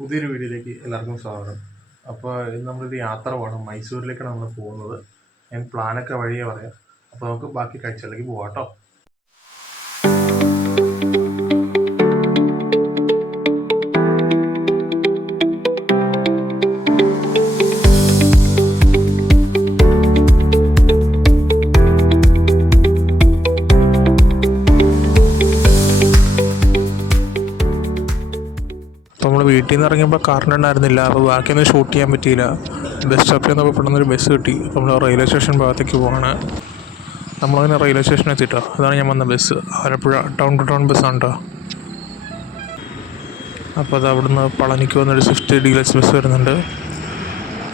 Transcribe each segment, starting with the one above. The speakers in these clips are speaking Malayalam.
പുതിയൊരു വീഡിയോയിലേക്ക് എല്ലാവർക്കും സ്വാഗതം. അപ്പോൾ ഇന്ന് നമ്മളൊരു യാത്ര പോകണം. മൈസൂരിലേക്കാണ് നമ്മൾ പോകുന്നത്. ഞാൻ പ്ലാനൊക്കെ വഴിയേ പറയാം. അപ്പോൾ നമുക്ക് ബാക്കി കാഴ്ചകളിലേക്ക് പോകാം കേട്ടോ. അപ്പോൾ നമ്മൾ വീട്ടിൽ നിന്ന് ഇറങ്ങിയപ്പോൾ കാറിനുണ്ടായിരുന്നില്ല. അപ്പോൾ ബാക്കിയൊന്നും ഷൂട്ട് ചെയ്യാൻ പറ്റിയില്ല. ബസ് സ്റ്റോപ്പിൽ നിന്നപ്പോൾ പെട്ടെന്നൊരു ബസ് കിട്ടി. അപ്പോൾ നമ്മൾ റെയിൽവേ സ്റ്റേഷൻ ഭാഗത്തേക്ക് പോവാണ്. നമ്മളങ്ങനെ റെയിൽവേ സ്റ്റേഷനിൽ എത്തിയിട്ടോ. അതാണ് ഞാൻ വന്ന bus. Alappuzha town to town ബസ്സാണ് കേട്ടോ. അപ്പോൾ അത് അവിടുന്ന് പളനിക്ക് വന്നൊരു സ്വിഫ്റ്റ് ഡീലക്സ് ബസ് വരുന്നുണ്ട്.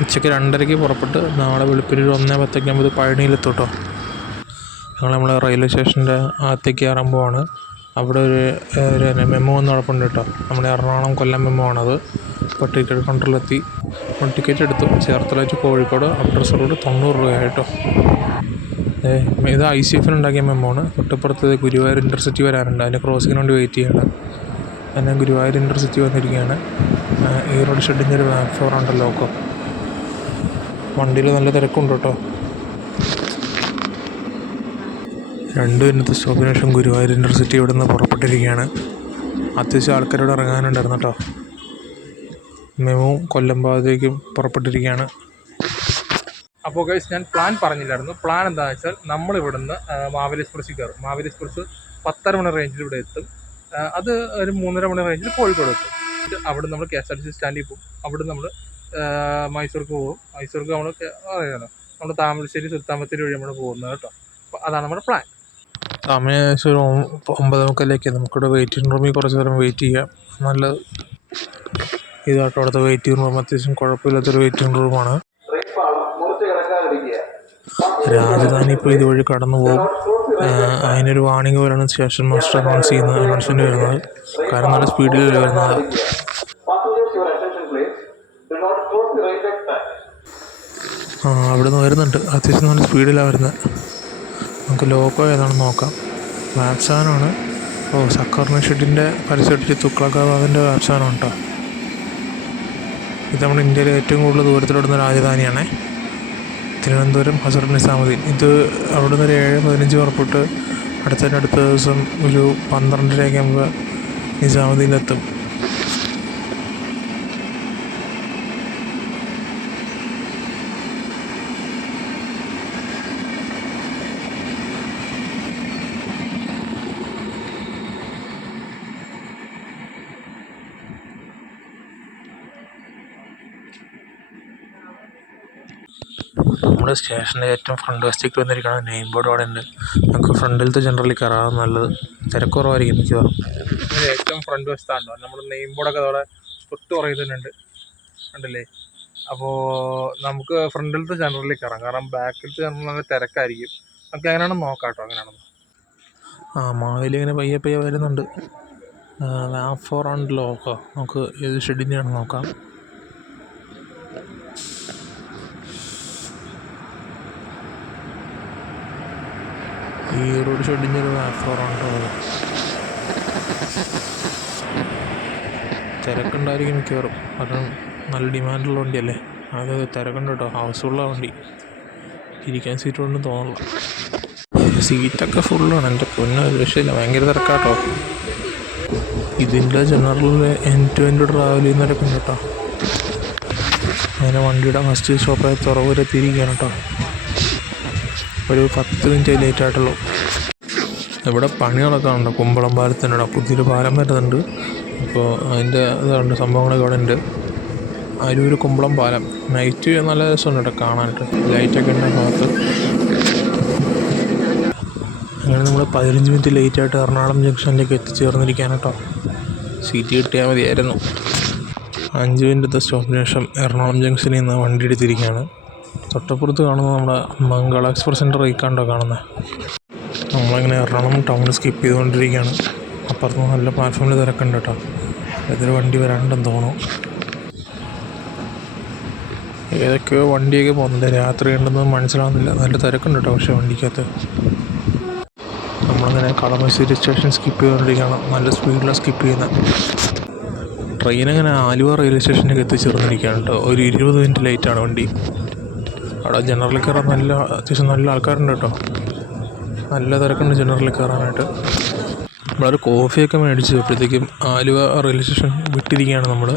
ഉച്ചയ്ക്ക് 2:30 പുറപ്പെട്ട് നാളെ വെളുപ്പിന് 1:10 പഴനിയിലെത്തും കേട്ടോ. നമ്മൾ റെയിൽവേ സ്റ്റേഷൻ്റെ അകത്തേക്ക് കയറാൻ പോവാണ്. അവിടെ ഒരു മെമ്മോ എന്ന് നടപ്പുണ്ട് കേട്ടോ. നമ്മുടെ എറണാകുളം കൊല്ലം മെമ്മോ ആണത്. ഇപ്പോൾ ടിക്കറ്റ് കൗണ്ടറിലെത്തി. ടിക്കറ്റ് എടുത്തു. ചേർത്തല ടു കോഴിക്കോട് അഡ്രസ് റോഡ് 90 രൂപയായിട്ടോ. ഇത് ICF ഉണ്ടാക്കിയ മെമ്മോ ആണ്. തൊട്ടിപ്പുറത്ത് ഗുരുവായൂർ ഇൻ്റർസിറ്റി വരാനുണ്ട്. അതിൻ്റെ ക്രോസിങ്ങിന് വേണ്ടി വെയിറ്റ് ചെയ്യണം. പിന്നെ ഗുരുവായൂർ ഇൻ്റർസിറ്റി വന്നിരിക്കുകയാണ്. ഈ റോഡ് ഷെഡിൻ്റെ ഒരു പ്ലാറ്റ്ഫോം ഉണ്ടല്ലോ. ഒക്കെ വണ്ടിയിൽ നല്ല തിരക്കുണ്ട് കേട്ടോ. 2 മിനിറ്റ് സ്റ്റോപ്പിന് ശേഷം ഗുരുവായൂർ ഇൻ്റർസിറ്റി ഇവിടെ നിന്ന് പുറപ്പെട്ടിരിക്കുകയാണ്. അത്യാവശ്യം ആൾക്കാരോട് ഇറങ്ങാനുണ്ടായിരുന്നു കേട്ടോ. മെമു കൊല്ലം ഭാഗത്തേക്കും പുറപ്പെട്ടിരിക്കുകയാണ്. അപ്പോൾ ഗൈസ്, ഞാൻ പ്ലാൻ പറഞ്ഞില്ലായിരുന്നു. പ്ലാൻ എന്താണെന്ന് വെച്ചാൽ നമ്മളിവിടെ നിന്ന് മാവേലി എക്സ്പ്രസ്സിൽ കയറും. മാവേലി എക്സ്പ്രസ് 10:30 മണി റേഞ്ചിൽ ഇവിടെ എത്തും. അത് ഒരു 3:30 മണി റേഞ്ചിൽ കോഴിക്കോട് എത്തും. അവിടെ നമ്മൾ KSRTC സ്റ്റാൻഡിൽ പോകും. അവിടെ നമ്മൾ മൈസൂർക്ക് പോകും. മൈസൂർക്ക് നമ്മൾ അറിയാമല്ലോ, നമ്മൾ താമരശ്ശേരി സുൽത്താൻ ബത്തേരി വഴി നമ്മൾ പോകുന്നത് കേട്ടോ. അപ്പോൾ അതാണ് നമ്മുടെ പ്ലാൻ. സമയം ഏകദേശം ഒരു 9:45 നമുക്കിവിടെ വെയിറ്റിംഗ് റൂമിൽ കുറച്ച് നേരം വെയിറ്റ് ചെയ്യാം. നല്ലത് ഇതാട്ടോ അവിടുത്തെ വെയിറ്റിംഗ് റൂം. അത്യാവശ്യം കുഴപ്പമില്ലാത്തൊരു വെയിറ്റിംഗ് റൂമാണ്. രാജധാനി ഇപ്പോൾ ഇതുവഴി കടന്നു പോകും. അതിനൊരു വാണിംഗ് പോലെയാണ് സ്റ്റേഷൻ മാസ്റ്റർ അനൗൺസ്മെൻറ്റ് വരുന്നത്. കാരണം നല്ല സ്പീഡിലല്ലേ വരുന്നത്. അവിടെ നിന്ന് വരുന്നുണ്ട്. അത്യാവശ്യം നല്ല സ്പീഡിലാണ് വരുന്നത്. നമുക്ക് ലോക്കോ ഏതാണെന്ന് നോക്കാം. വാപ്സാനാണ്. സക്കറിന് ഷെഡിൻ്റെ പരസ്യടിച്ച് തുക്കളക്കാവ് അതിൻ്റെ വാപ്സാനാണ് കേട്ടോ. ഇത് നമ്മുടെ ഇന്ത്യയിലെ ഏറ്റവും കൂടുതൽ ദൂരത്തിലോടുന്ന രാജധാനിയാണേ. തിരുവനന്തപുരം ഹസരത്ത് നിസാമുദ്ദീൻ. ഇത് അവിടെ നിന്ന് ഒരു 7:15 പുറപ്പെട്ട് അടുത്ത ദിവസം ഒരു 12:30 ആകുമ്പോൾ നിസാമുദ്ദീനിലെത്തും. നമ്മുടെ സ്റ്റേഷൻ്റെ ഏറ്റവും ഫ്രണ്ട് വശത്തേക്ക് വന്നിരിക്കുകയാണ്. നെയിം ബോർഡ് അവിടെ ഉണ്ട്. നമുക്ക് ഫ്രണ്ടിലത്തെ ജനറലി കയറാൻ നല്ലത്. തിരക്കുറവായിരിക്കും മിക്കവാറും. ഏറ്റവും ഫ്രണ്ട് വശത്താണ്ടോ നമ്മുടെ നെയിം ബോർഡൊക്കെ അവിടെ തൊട്ട് പറയുന്നുണ്ട്, ഉണ്ടല്ലേ. അപ്പോൾ നമുക്ക് ഫ്രണ്ടിലത്തെ ജനറലിൽ കയറാം. കാരണം ബാക്കിലത്തെ ജനറൽ നല്ല തിരക്കായിരിക്കും. നമുക്ക് അങ്ങനെയാണെന്ന് നോക്കാം കേട്ടോ. അങ്ങനെയാണെന്ന് മാവേലി ഇങ്ങനെ പയ്യെ വരുന്നുണ്ട്. വാ4 ആണല്ലോ. നമുക്ക് ഏത് ഷെഡിൻ്റെയാണെന്ന് നോക്കാം. ഈ റോഡ് ഷെഡിൻ്റെ ഒരു വാ4 ആണ്. തിരക്കുണ്ടായിരിക്കും മിക്കവാറും. കാരണം നല്ല ഡിമാൻഡുള്ള വണ്ടിയല്ലേ. അത് തിരക്കുണ്ട് കേട്ടോ. ഹൗസ്ഫുള്ള വണ്ടി. ഇരിക്കാൻ സീറ്റ് കൊണ്ടും തോന്നില്ല. സീറ്റൊക്കെ ഫുള്ളാണ്. എൻ്റെ പൊന്നെ രക്ഷയില്ല. ഭയങ്കര തിരക്കാട്ടോ. ഇതിൻ്റെ ജനറലിൽ end to end ട്രാവൽ ചെയ്യുന്നവരൊക്കെ ഉണ്ട് കേട്ടോ. അങ്ങനെ വണ്ടിയുടെ ഫസ്റ്റ് സ്റ്റോപ്പായ തുറവൂർ എത്തിയിരിക്കുകയാണ് കേട്ടോ. ഒരു 10 മിനിറ്റ് ലേറ്റ് ആയിട്ടുള്ളൂ. ഇവിടെ പണികളൊക്കെ ഉണ്ട്. കുമ്പളം പാലത്തിൻ്റെ പുതിയൊരു പാലം വരുന്നുണ്ട്. അപ്പോൾ അതിൻ്റെ ഇതുണ്ട്, സംഭവങ്ങളൊക്കെ അവിടെ ഉണ്ട്. അരൂർ കുമ്പളം പാലം നൈറ്റ് നല്ല രസമുണ്ട് കേട്ടോ കാണാനായിട്ട്. ലൈറ്റൊക്കെ ഉണ്ട് ഭാഗത്ത്. അങ്ങനെ നമ്മൾ 15 മിനിറ്റ് ലേറ്റായിട്ട് എറണാകുളം ജംഗ്ഷനിലേക്ക് എത്തിച്ചേർന്നിരിക്കുകയാണ് കേട്ടോ. സീറ്റ് കിട്ടിയാൽ മതിയായിരുന്നു. 5 മിനിറ്റത്തെ സ്റ്റോപ്പിന് ശേഷം എറണാകുളം ജംഗ്ഷനിൽ നിന്ന് വണ്ടി എടുത്തിരിക്കുകയാണ്. തൊട്ടപ്പുറത്ത് കാണുന്നത് നമ്മുടെ മംഗള എക്സ്പ്രസിൻ്റെ റേക്കാണ്ടോ കാണുന്നത്. നമ്മളങ്ങനെ എറണാകുളം ടൗൺ സ്കിപ്പ് ചെയ്തുകൊണ്ടിരിക്കുകയാണ്. അപ്പുറത്ത് നല്ല പ്ലാറ്റ്ഫോമിൽ തിരക്കുണ്ട് കേട്ടോ. ഏതൊരു വണ്ടി വരാണ്ടെന്ന് തോന്നുന്നു. ഏതൊക്കെയോ വണ്ടിയൊക്കെ പോകുന്നുണ്ട്. രാത്രി ഉണ്ടെന്ന് മനസ്സിലാവുന്നില്ല. നല്ല തിരക്കുണ്ട് കേട്ടോ. പക്ഷേ വണ്ടിക്കകത്ത് നമ്മളങ്ങനെ കളമശ്ശേരി സ്റ്റേഷൻ സ്കിപ്പ് ചെയ്തുകൊണ്ടിരിക്കുകയാണ്. നല്ല സ്പീഡിലാണ് സ്കിപ്പ് ചെയ്യുന്നത്. ട്രെയിൻ അങ്ങനെ ആലുവ റെയിൽവേ സ്റ്റേഷനിലേക്ക് എത്തിച്ചേർന്നിരിക്കുകയാണ് കേട്ടോ. ഒരു 20 മിനിറ്റ് ലേറ്റാണ് വണ്ടി. അവിടെ ജനറലിൽ കയറാൻ അത്യാവശ്യം നല്ല ആൾക്കാരുണ്ട് കേട്ടോ. നല്ല തിരക്കുണ്ട് ജനറലിൽ കയറാനായിട്ട്. നമ്മളൊരു കോഫിയൊക്കെ മേടിച്ച് അപ്പോഴത്തേക്കും ആലുവ റെയിൽവേ സ്റ്റേഷൻ വിട്ടിരിക്കുകയാണ് നമ്മൾ.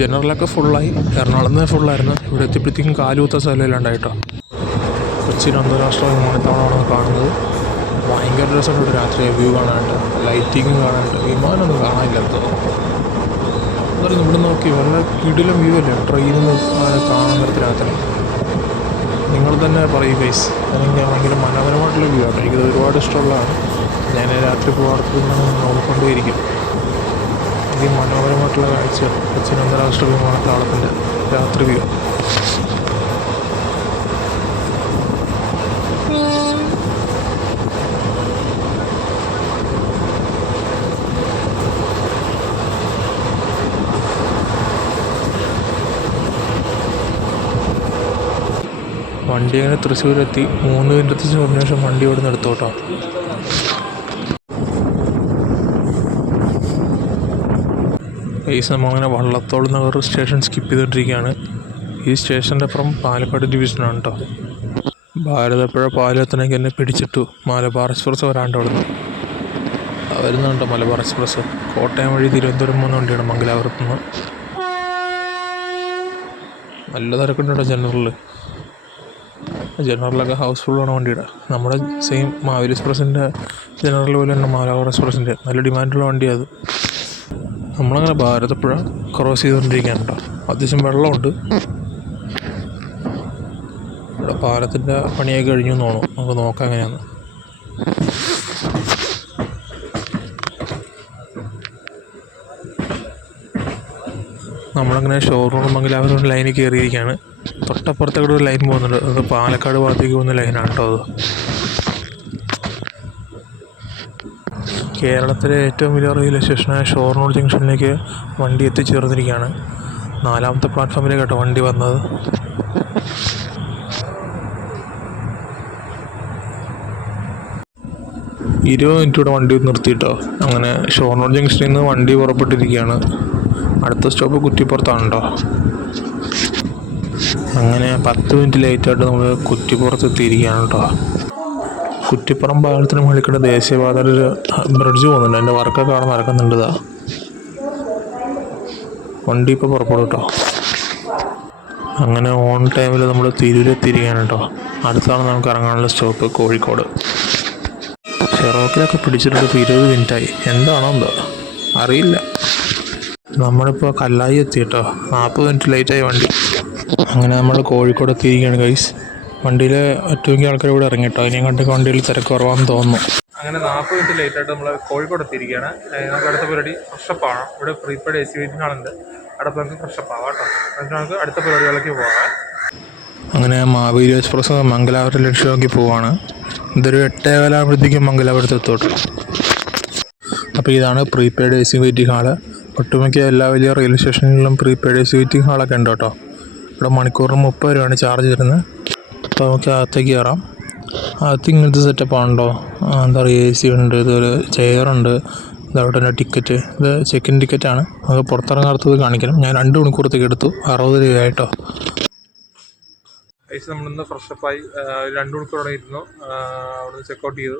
ജനറലൊക്കെ ഫുള്ളായി. എറണാകുളത്ത് നിന്ന് ഫുള്ളായിരുന്നു. ഇവിടെ എത്തിയപ്പോഴത്തേക്കും കാലുകുത്ത സ്ഥലമില്ലാണ്ടായിട്ടോ. കൊച്ചിൻ അന്താരാഷ്ട്ര വിമാനത്താവളമാണ് കാണുന്നത്. ഭയങ്കര രസമുണ്ട് രാത്രി വ്യൂ കാണാനായിട്ട്, ലൈറ്റിങ് കാണാനായിട്ട്. വിമാനമൊന്നും കാണാനില്ലാത്ത എന്നാലും ഇവിടെ നോക്കി വളരെ കിടിലം വ്യൂ അല്ലേ ട്രെയിനിൽ നിന്ന് കാണാൻ നേരത്തെ രാത്രി. നിങ്ങൾ തന്നെ പറയും ഗൈസ്. എനിക്ക് ഭയങ്കര മനോഹരമായിട്ടുള്ള വ്യൂ ആണ്. എനിക്കത് ഒരുപാട് ഇഷ്ടമുള്ളതാണ്. ഞാൻ രാത്രി പോകാറുണ്ട് നോക്കിക്കൊണ്ടേയിരിക്കും. ഈ മനോഹരമായിട്ടുള്ള കാഴ്ച കൊച്ചിൻ അന്താരാഷ്ട്ര വിമാനത്താവളത്തിൻ്റെ രാത്രി വ്യൂ. വണ്ടി അങ്ങനെ തൃശ്ശൂരെത്തി. 3 മിനിറ്റ് ശേഷം വണ്ടി ഇവിടെ നിന്ന് എടുത്തോട്ടോ. നമ്മളങ്ങനെ വള്ളത്തോൾ നഗർ സ്റ്റേഷൻ സ്കിപ്പ് ചെയ്തുകൊണ്ടിരിക്കുകയാണ്. ഈ സ്റ്റേഷൻ്റെ അപ്പുറം പാലക്കാട് ഡിവിഷനാണ് കേട്ടോ. ഭാരതപ്പുഴ പാലത്തിനേക്ക് എന്നെ പിടിച്ചിട്ടു മലബാർ എക്സ്പ്രസ് വരാണ്ട് അവിടെ നിന്ന് വരുന്നുണ്ടോ. മലബാർ എക്സ്പ്രസ് കോട്ടയം വഴി തിരുവനന്തപുരം പോകുന്ന വണ്ടിയാണ് മംഗലാപുരത്ത് നിന്ന്. നല്ല തിരക്കുണ്ട് കേട്ടോ ജനറലൊക്കെ ഹൗസ്ഫുള്ളാണ് വണ്ടിയുടെ. നമ്മുടെ സെയിം മാവേലി എക്സ്പ്രസിൻ്റെ ജനറൽ പോലെ തന്നെ മലബാർ എക്സ്പ്രസിൻ്റെ നല്ല ഡിമാൻഡുള്ള വണ്ടിയാണ് അത്. നമ്മളങ്ങനെ ഭാരതപ്പുഴ ക്രോസ് ചെയ്തുകൊണ്ടിരിക്കുകയാണ് കേട്ടോ. അത്യാവശ്യം വെള്ളമുണ്ട് ഇവിടെ. പാലത്തിൻ്റെ പണിയൊക്കെ കഴിഞ്ഞു എന്ന് തോന്നുന്നു. നമുക്ക് നോക്കാം എങ്ങനെയാണ്. നമ്മളങ്ങനെ ഷോറൂം മംഗലാപുരം ലൈനിൽ കയറിയിരിക്കുകയാണ്. തൊട്ടപ്പുറത്തേക്കൂടെ ഒരു ലൈൻ പോകുന്നുണ്ട്. അത് പാലക്കാട് ഭാഗത്തേക്ക് പോകുന്ന ലൈനാണ് കേട്ടോ അത്. കേരളത്തിലെ ഏറ്റവും വലിയ റെയിൽവേ സ്റ്റേഷനായ ഷൊർണൂർ ജംഗ്ഷനിലേക്ക് വണ്ടി എത്തിച്ചേർന്നിരിക്കുകയാണ്. 4ാമത്തെ പ്ലാറ്റ്ഫോമിലേക്ക് കേട്ടോ വണ്ടി വന്നത്. മിനിറ്റ് വണ്ടി നിർത്തിയിട്ടോ. അങ്ങനെ ഷൊർണൂർ ജംഗ്ഷനിൽ നിന്ന് വണ്ടി പുറപ്പെട്ടിരിക്കുകയാണ്. അടുത്ത സ്റ്റോപ്പ് കുറ്റിപ്പുറത്താണ് കേട്ടോ. അങ്ങനെ 10 മിനിറ്റ് ലേറ്റായിട്ട് നമ്മൾ കുറ്റിപ്പുറത്ത് എത്തിയിരിക്കുകയാണ് കേട്ടോ. കുറ്റിപ്പുറം പാലത്തിന് മുകളിൽ ദേശീയപാതയിൽ ഒരു ബ്രിഡ്ജ് പോകുന്നുണ്ട്. അതിൻ്റെ വർക്കൊക്കെ അവിടെ നടക്കുന്നുണ്ട്. വണ്ടി ഇപ്പോൾ പുറപ്പെടും കേട്ടോ. അങ്ങനെ ഓൺ ടൈമിൽ നമ്മൾ തിരൂരെത്തിയിരിക്കുകയാണ് കേട്ടോ. അടുത്താണ് നമുക്ക് ഇറങ്ങാനുള്ള സ്റ്റോപ്പ് കോഴിക്കോട്. ഷെറോക്കിലൊക്കെ പിടിച്ചിട്ട് 20 മിനിറ്റായി. എന്താണോ എന്തോ അറിയില്ല. നമ്മളിപ്പോൾ കല്ലായി എത്തി കേട്ടോ. 40 മിനിറ്റ് ലേറ്റായി വണ്ടി. അങ്ങനെ നമ്മൾ കോഴിക്കോട് എത്തിയിരിക്കുകയാണ് ഗൈസ്. വണ്ടിയിൽ ഒറ്റമിക്ക ആൾക്കാർ ഇവിടെ ഇറങ്ങി കേട്ടോ. അതിനെ കണ്ടൊക്കെ വണ്ടിയിൽ തിരക്ക് കുറവാണെന്ന് തോന്നുന്നു. അങ്ങനെ 40 മിനിറ്റ് ലേറ്റായിട്ട് നമ്മൾ കോഴിക്കോട് എത്തിയിരിക്കുകയാണ്. നമുക്ക് അടുത്ത പരിപാടി ഫ്രഷപ്പാണ്. ഇവിടെ പ്രീപെയ്ഡ് AC വെയിറ്റിംഗ് ഹാളുണ്ട്. അവിടെ നമുക്ക് ഫ്രഷപ്പ് ആവാം കേട്ടോ. എന്നിട്ട് നമുക്ക് അടുത്ത പരിപാടികളിലേക്ക് പോകാം. അങ്ങനെ മാവേലി എക്സ്പ്രസ് മംഗലാപുരം ലക്ഷ്യമാക്കി പോവാണ്. ഇതൊരു 8:15 ആകുമ്പോഴത്തേക്കും മംഗലാപുരത്ത് എത്തോട്ടെ. അപ്പോൾ ഇതാണ് പ്രീപെയ്ഡ് AC വെയിറ്റിംഗ് ഹാള്. ഒട്ടുമിക്ക എല്ലാ വലിയ റെയിൽവേ സ്റ്റേഷനുകളിലും പ്രീപെയ്ഡ് AC വെയിറ്റിംഗ് ഹാളൊക്കെ ഉണ്ട് കേട്ടോ. ഇവിടെ മണിക്കൂറിന് 30 രൂപയാണ് ചാർജ് തരുന്നത്. അപ്പോൾ നമുക്ക് അകത്തേക്ക് കയറാം. അകത്ത് ഇങ്ങനത്തെ സെറ്റപ്പാണല്ലോ. എന്താ പറയുക, AC ഉണ്ട്, ഇതൊരു ചെയറുണ്ട്, ഇതവിടെ തന്നെ ടിക്കറ്റ്. ഇത് ചെക്കിൻ ടിക്കറ്റാണ്. നമുക്ക് പുറത്തിറങ്ങാത്തത് കാണിക്കണം. ഞാൻ 2 മണിക്കൂറത്തേക്ക് എടുത്തു. 60 രൂപയായിട്ടോ. നമ്മളിന്ന് ഫ്രഷപ്പായി 2 മണിക്കൂറോടെ ഇരുന്നു. അവിടെ ചെക്കൗട്ട് ചെയ്തു.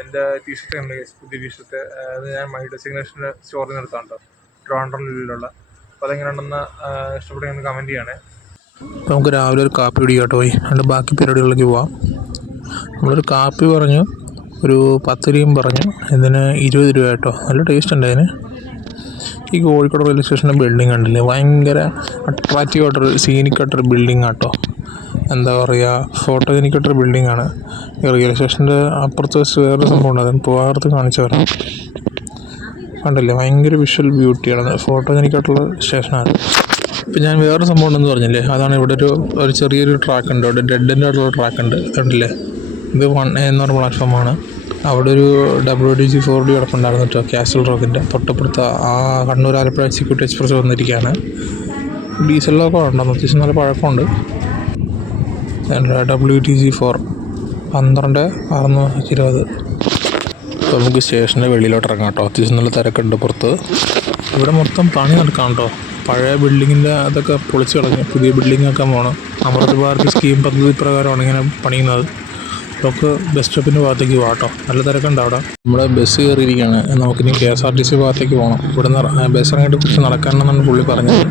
എൻ്റെ ടീഷർട്ട് ഉണ്ട്, പുതിയ ടീഷർട്ട്. അത് ഞാൻ മൈ ഡെസിഗ്നേഷൻ്റെ സ്റ്റോറിൽ നിന്ന് എടുത്താണ് കേട്ടോ, ട്രിവാൻഡ്രം ജില്ലയിലുള്ള. അപ്പോൾ അതെങ്ങനെയുണ്ടെന്ന് ഇഷ്ടപ്പെട്ടെങ്കിൽ കമൻറ്റ് ചെയ്യണേ. അപ്പോൾ നമുക്ക് രാവിലെ ഒരു കാപ്പി കുടിക്കാം കേട്ടോ. പോയി അതുകൊണ്ട് ബാക്കി പരിപാടികളിലേക്ക് പോവാം. നമ്മളൊരു കാപ്പി പറഞ്ഞു, ഒരു 10 രൂപയും പറഞ്ഞു. ഇതിന് 20 രൂപ കേട്ടോ. നല്ല ടേസ്റ്റ് ഉണ്ട് അതിന്. ഈ കോഴിക്കോട് റെയിൽവേ സ്റ്റേഷൻ്റെ ബിൽഡിംഗ് കണ്ടില്ലേ, ഭയങ്കര അട്രാക്റ്റീവായിട്ടൊരു സീനിക്കായിട്ടൊരു ബിൽഡിംഗ് ആട്ടോ. എന്താ പറയുക, ഫോട്ടോജനിക്കായിട്ടൊരു ബിൽഡിംഗാണ്. ഈ റെയിൽവേ സ്റ്റേഷൻ്റെ അപ്പുറത്ത് വെച്ച് വേറൊരു സംഭവം ഉണ്ട്. അതിന് പോകാറത്ത് കാണിച്ചു തരാം. കണ്ടില്ലേ, ഭയങ്കര വിഷ്വൽ ബ്യൂട്ടിയാണ്. ഫോട്ടോജനിക്കായിട്ടുള്ള സ്റ്റേഷനാണ്. ഇപ്പം ഞാൻ വേറൊരു സംഭവം ഉണ്ടെന്ന് പറഞ്ഞില്ലേ, അതാണ് ഇവിടെ ഒരു ചെറിയൊരു ട്രാക്ക് ഉണ്ട്. അവിടെ ഡെഡ് എൻഡ് ആയിട്ടുള്ള ട്രാക്ക് ഉണ്ട്, കണ്ടില്ലേ. ഇത് 1A എന്ന് പറഞ്ഞ പ്ലാറ്റ്ഫോമാണ്. അവിടെ ഒരു WDG4D കിടപ്പുണ്ടായിരുന്നു കേട്ടോ, കാസിൽ റോക്കിൻ്റെ തൊട്ടപ്പുറത്ത്. ആ കണ്ണൂർ ആലപ്പുഴ എക്സിക്യൂട്ടീവ് എക്സ്പ്രസ് വന്നിരിക്കുകയാണ്. ഡീസലിലൊക്കെ ഉണ്ടെന്ന്, അത്യാവശ്യം നല്ല പഴക്കമുണ്ട്. WDG4 12/620. അപ്പോൾ നമുക്ക് സ്റ്റേഷൻ്റെ വെളിയിലോട്ട് ഇറങ്ങാം കേട്ടോ. അത്യാവശ്യം നല്ല തിരക്കുണ്ട് പുറത്ത്. ഇവിടെ മൊത്തം പണി നടക്കാം കേട്ടോ. പഴയ ബിൽഡിങ്ങിൻ്റെ അതൊക്കെ പൊളിച്ച് കളഞ്ഞ് പുതിയ ബിൽഡിങ്ങൊക്കെ പോകണം. അമൃത് ഭാരത് സ്കീം പദ്ധതി പ്രകാരമാണ് ഇങ്ങനെ പണിയുന്നത്. നമുക്ക് ബസ് സ്റ്റോപ്പിൻ്റെ ഭാഗത്തേക്ക് പോകാം കേട്ടോ. നല്ല തിരക്കുണ്ട് അവിടെ. നമ്മുടെ ബസ് കയറിയിരിക്കുകയാണ്. നമുക്കിനി KSRTC ഭാഗത്തേക്ക് പോകണം. ഇവിടെ നിന്ന് ബസ് ഇറങ്ങിയിട്ട് കുറച്ച് നടക്കാനെന്നാണ് പുള്ളി പറഞ്ഞത്.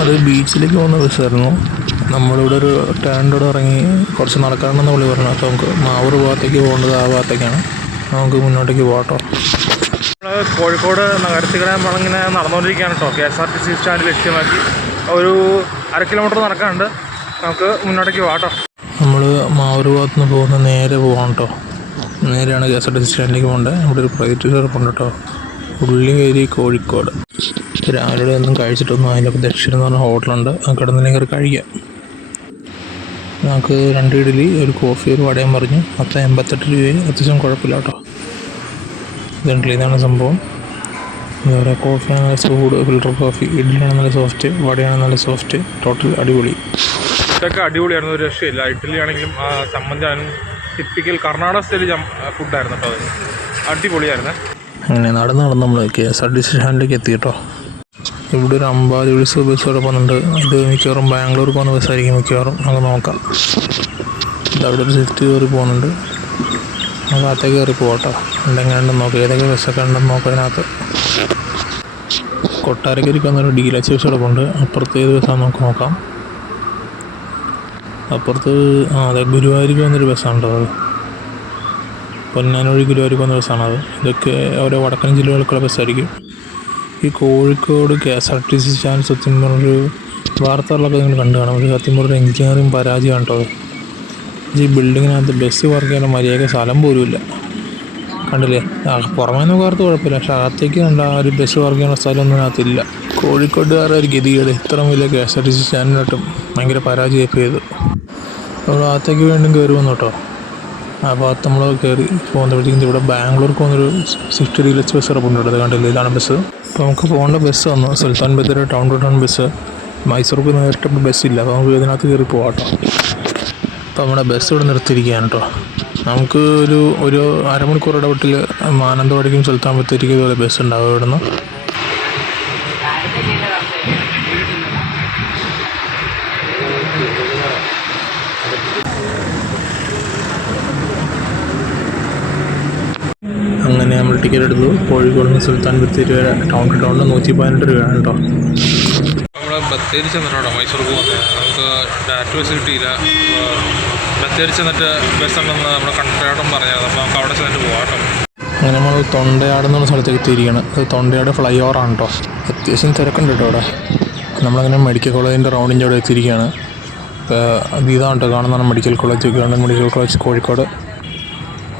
അത് ബീച്ചിലേക്ക് പോകുന്ന ബസ്സായിരുന്നു. നമ്മളിവിടെ ഒരു ടേണിൻ്റെ ഇവിടെ ഇറങ്ങി കുറച്ച് നടക്കാനെന്ന് പുള്ളി പറഞ്ഞു. അപ്പോൾ നമുക്ക് മാവൂർ ഭാഗത്തേക്ക് പോകേണ്ടത് ആ ഭാഗത്തേക്കാണ്. നമുക്ക് മുന്നോട്ടേക്ക് പോകാം കേട്ടോ. നമ്മൾ കോഴിക്കോട് നഗരത്തിലൂടെ നമ്മളിങ്ങനെ നടന്നുകൊണ്ടിരിക്കുകയാണ് കേട്ടോ. KSRTC സ്റ്റാൻഡ് ലക്ഷ്യമാക്കി ഒരു 1/2 കിലോമീറ്റർ നടക്കാനുണ്ട്. നമുക്ക് മുന്നോട്ടേക്ക് പോകാം കേട്ടോ. നമ്മൾ മാവൂർ ഭാഗത്ത് നിന്ന് പോകുന്ന നേരെ പോകാം കേട്ടോ. നേരെയാണ് KSRTC സ്റ്റാൻഡിലേക്ക് പോകേണ്ടത്. ഇവിടെ ഒരു പ്രൈവറ്റ് ഷോപ്പുണ്ട് കേട്ടോ. ഉള്ളിയേരി കോഴിക്കോട്. രാവിലെ ഒന്നും കഴിച്ചിട്ടൊന്നും അതിൻ്റെ ദക്ഷിണ എന്ന് പറഞ്ഞ ഹോട്ടലുണ്ട്. നമുക്ക് അവിടെ നിന്ന് കയറി കഴിക്കാം. നമുക്ക് 2 ഇഡ്ഡലി, ഒരു കോഫി, ഒരു വടയും പറഞ്ഞു. മൊത്തം 88 രൂപയും. അത്യാവശ്യം കുഴപ്പമില്ല കേട്ടോ. ഇതാണ് സംഭവം. വേറെ കോഫിയാണ് നല്ല ചൂട് ഫിൽറ്റർ കോഫി, ഇഡ്ഡലിയാണ് നല്ല സോഫ്റ്റ്, വടയാണ് നല്ല സോഫ്റ്റ്. ടോട്ടൽ അടിപൊളി. ഇതൊക്കെ അടിപൊളിയായിരുന്നു, ഒരു രക്ഷയില്ല. ഇഡ്ഡലി ആണെങ്കിലും ചമ്മന്തി ആണെങ്കിലും ടിപ്പിക്കൽ കർണാടക സ്റ്റൈൽ ഫുഡായിരുന്നു കേട്ടോ. അത് അടിപൊളിയായിരുന്നു. അങ്ങനെ നടന്ന് നമ്മൾ KSRTC സ്റ്റാൻഡിലേക്ക് എത്തി കേട്ടോ. ഇവിടെ ഒരു അമ്പാടി ബസ് ഇവിടെ പോകുന്നുണ്ട്. ഇത് മിക്കവാറും ബാംഗ്ലൂർക്ക് പോകുന്ന ബസ്സായിരിക്കും മിക്കവാറും. നമുക്ക് നോക്കാം. അവിടെ ഒരു സ്വിഫ്റ്റ് കയറി പോകുന്നുണ്ട്. നമുക്ക് അകത്തേക്ക് കയറി പോകട്ടോ. എന്തെങ്കിലും നോക്കാം, ഏതൊക്കെ ബസ്സൊക്കെ ഉണ്ടെന്ന് നോക്കാം. അതിനകത്ത് കൊട്ടാരക്കരയ്ക്ക് വന്നൊരു ഡീലക്സ് ബസ് കിടപ്പുണ്ട്. അപ്പുറത്ത് ഏത് ബസ്സാണെന്ന് നമുക്ക് നോക്കാം. അപ്പുറത്ത് അതെ, ഗുരുവായൂർക്ക് വന്നൊരു ബസ്സാണല്ലോ. അത് പൊന്നാനി വഴി ഗുരുവായൂർക്ക് വന്ന ബസ്സാണത്. ഇതൊക്കെ ഓരോ വടക്കൻ ജില്ലകൾക്കുള്ള ബസ്സായിരിക്കും. ഈ കോഴിക്കോട് KSRTC സ്റ്റാൻഡ് സത്യം പറഞ്ഞൊരു വാർത്തകളിലൊക്കെ നിങ്ങൾ കണ്ടു കാണാം. ഒരു സത്യം പറഞ്ഞൊരു എഞ്ചിനീയറിംഗ് പരാജയമാണ് കേട്ടോ. ഈ ബിൽഡിങ്ങിനകത്ത് ബസ് പാർക്ക് ചെയ്യാൻ മര്യാദയ്ക്ക് സ്ഥലം പോലുമില്ല. കണ്ടില്ലേ? പുറമേ നിന്ന് വാർത്ത കുഴപ്പമില്ല, പക്ഷേ അകത്തേക്ക് കണ്ട ഒരു ബസ് പാർക്ക് ചെയ്യാനുള്ള സ്ഥലമൊന്നും അതിനകത്തില്ല. കോഴിക്കോട്ടുകാരുടെ ഒരു ഗതികേട്. ഇത്ര വലിയ KSRTC സ്റ്റാൻഡിനായിട്ടും ഭയങ്കര പരാജയമൊക്കെ ചെയ്തു. നമ്മൾ അകത്തേക്ക് വീണ്ടും കയറി വന്നു കേട്ടോ. ആ ഭാഗത്ത് നമ്മൾ കയറി പോകുന്നപ്പോഴത്തേക്കും ഇവിടെ ബാംഗ്ലൂർക്ക് പോകുന്നൊരു സ്വിഫ്റ്റ് ഡീലക്സ് ബസ് കിടപ്പുണ്ട്. കണ്ടില്ലേ? ഇതാണ് ബസ്. അപ്പോൾ നമുക്ക് പോകേണ്ട ബസ് വന്നു. Sultan Bathery town to town bus. മൈസൂർക്ക് നേരിട്ട് ബസ്സില്ല. അപ്പോൾ നമുക്ക് ഇതിനകത്ത് കയറി പോകാം കേട്ടോ. അപ്പോൾ നമ്മുടെ ബസ് ഇവിടെ നിർത്തിയിരിക്കുകയാണ് കേട്ടോ. നമുക്ക് ഒരു അരമണിക്കൂർ ഇടവിട്ടിൽ മാനന്തവാടിക്കും സുൽത്താൻ ബത്തേരിക്കും ഇതുപോലെ ബസ് ഉണ്ടാവും ഇവിടെ നിന്ന്. അങ്ങനെ നമ്മൾ ടിക്കറ്റ് എടുത്തു. കോഴിക്കോട് നിന്ന് സുൽത്താൻ ബത്തേരി വരെ ടൗൺ ടു ടൗണിൽ 118 രൂപയാണ് കേട്ടോ. നമ്മൾ ബത്തേരി ചെന്നിട്ടോ മൈസൂർക്ക് വന്നത്. നമുക്ക് ഡയറക്റ്റ് ബസ് കിട്ടിയില്ല. ബത്തേരി ചെന്നിട്ട് ബസ് ഉണ്ടെന്ന് നമ്മുടെ കണ്ടക്ടറും പറഞ്ഞായിരുന്നു. അപ്പോൾ നമുക്ക് അവിടെ ചെന്നിട്ട് പോകാം കേട്ടോ. അങ്ങനെ നമ്മൾ തൊണ്ടയാട് എന്നുള്ള സ്ഥലത്തേക്ക് എത്തിയിരിക്കുകയാണ്. അത് തൊണ്ടയാട് ഫ്ലൈ ഓവറാണ് കേട്ടോ. അത്യാവശ്യം തിരക്കുണ്ട് കേട്ടോ അവിടെ. നമ്മളങ്ങനെ മെഡിക്കൽ കോളേജിൻ്റെ റൗണ്ടിൻ്റെ അവിടെ എത്തിയിരിക്കുകയാണ്. ഇതാണ് കേട്ടോ കാണുന്നതാണ് medical college, government medical college Kozhikode.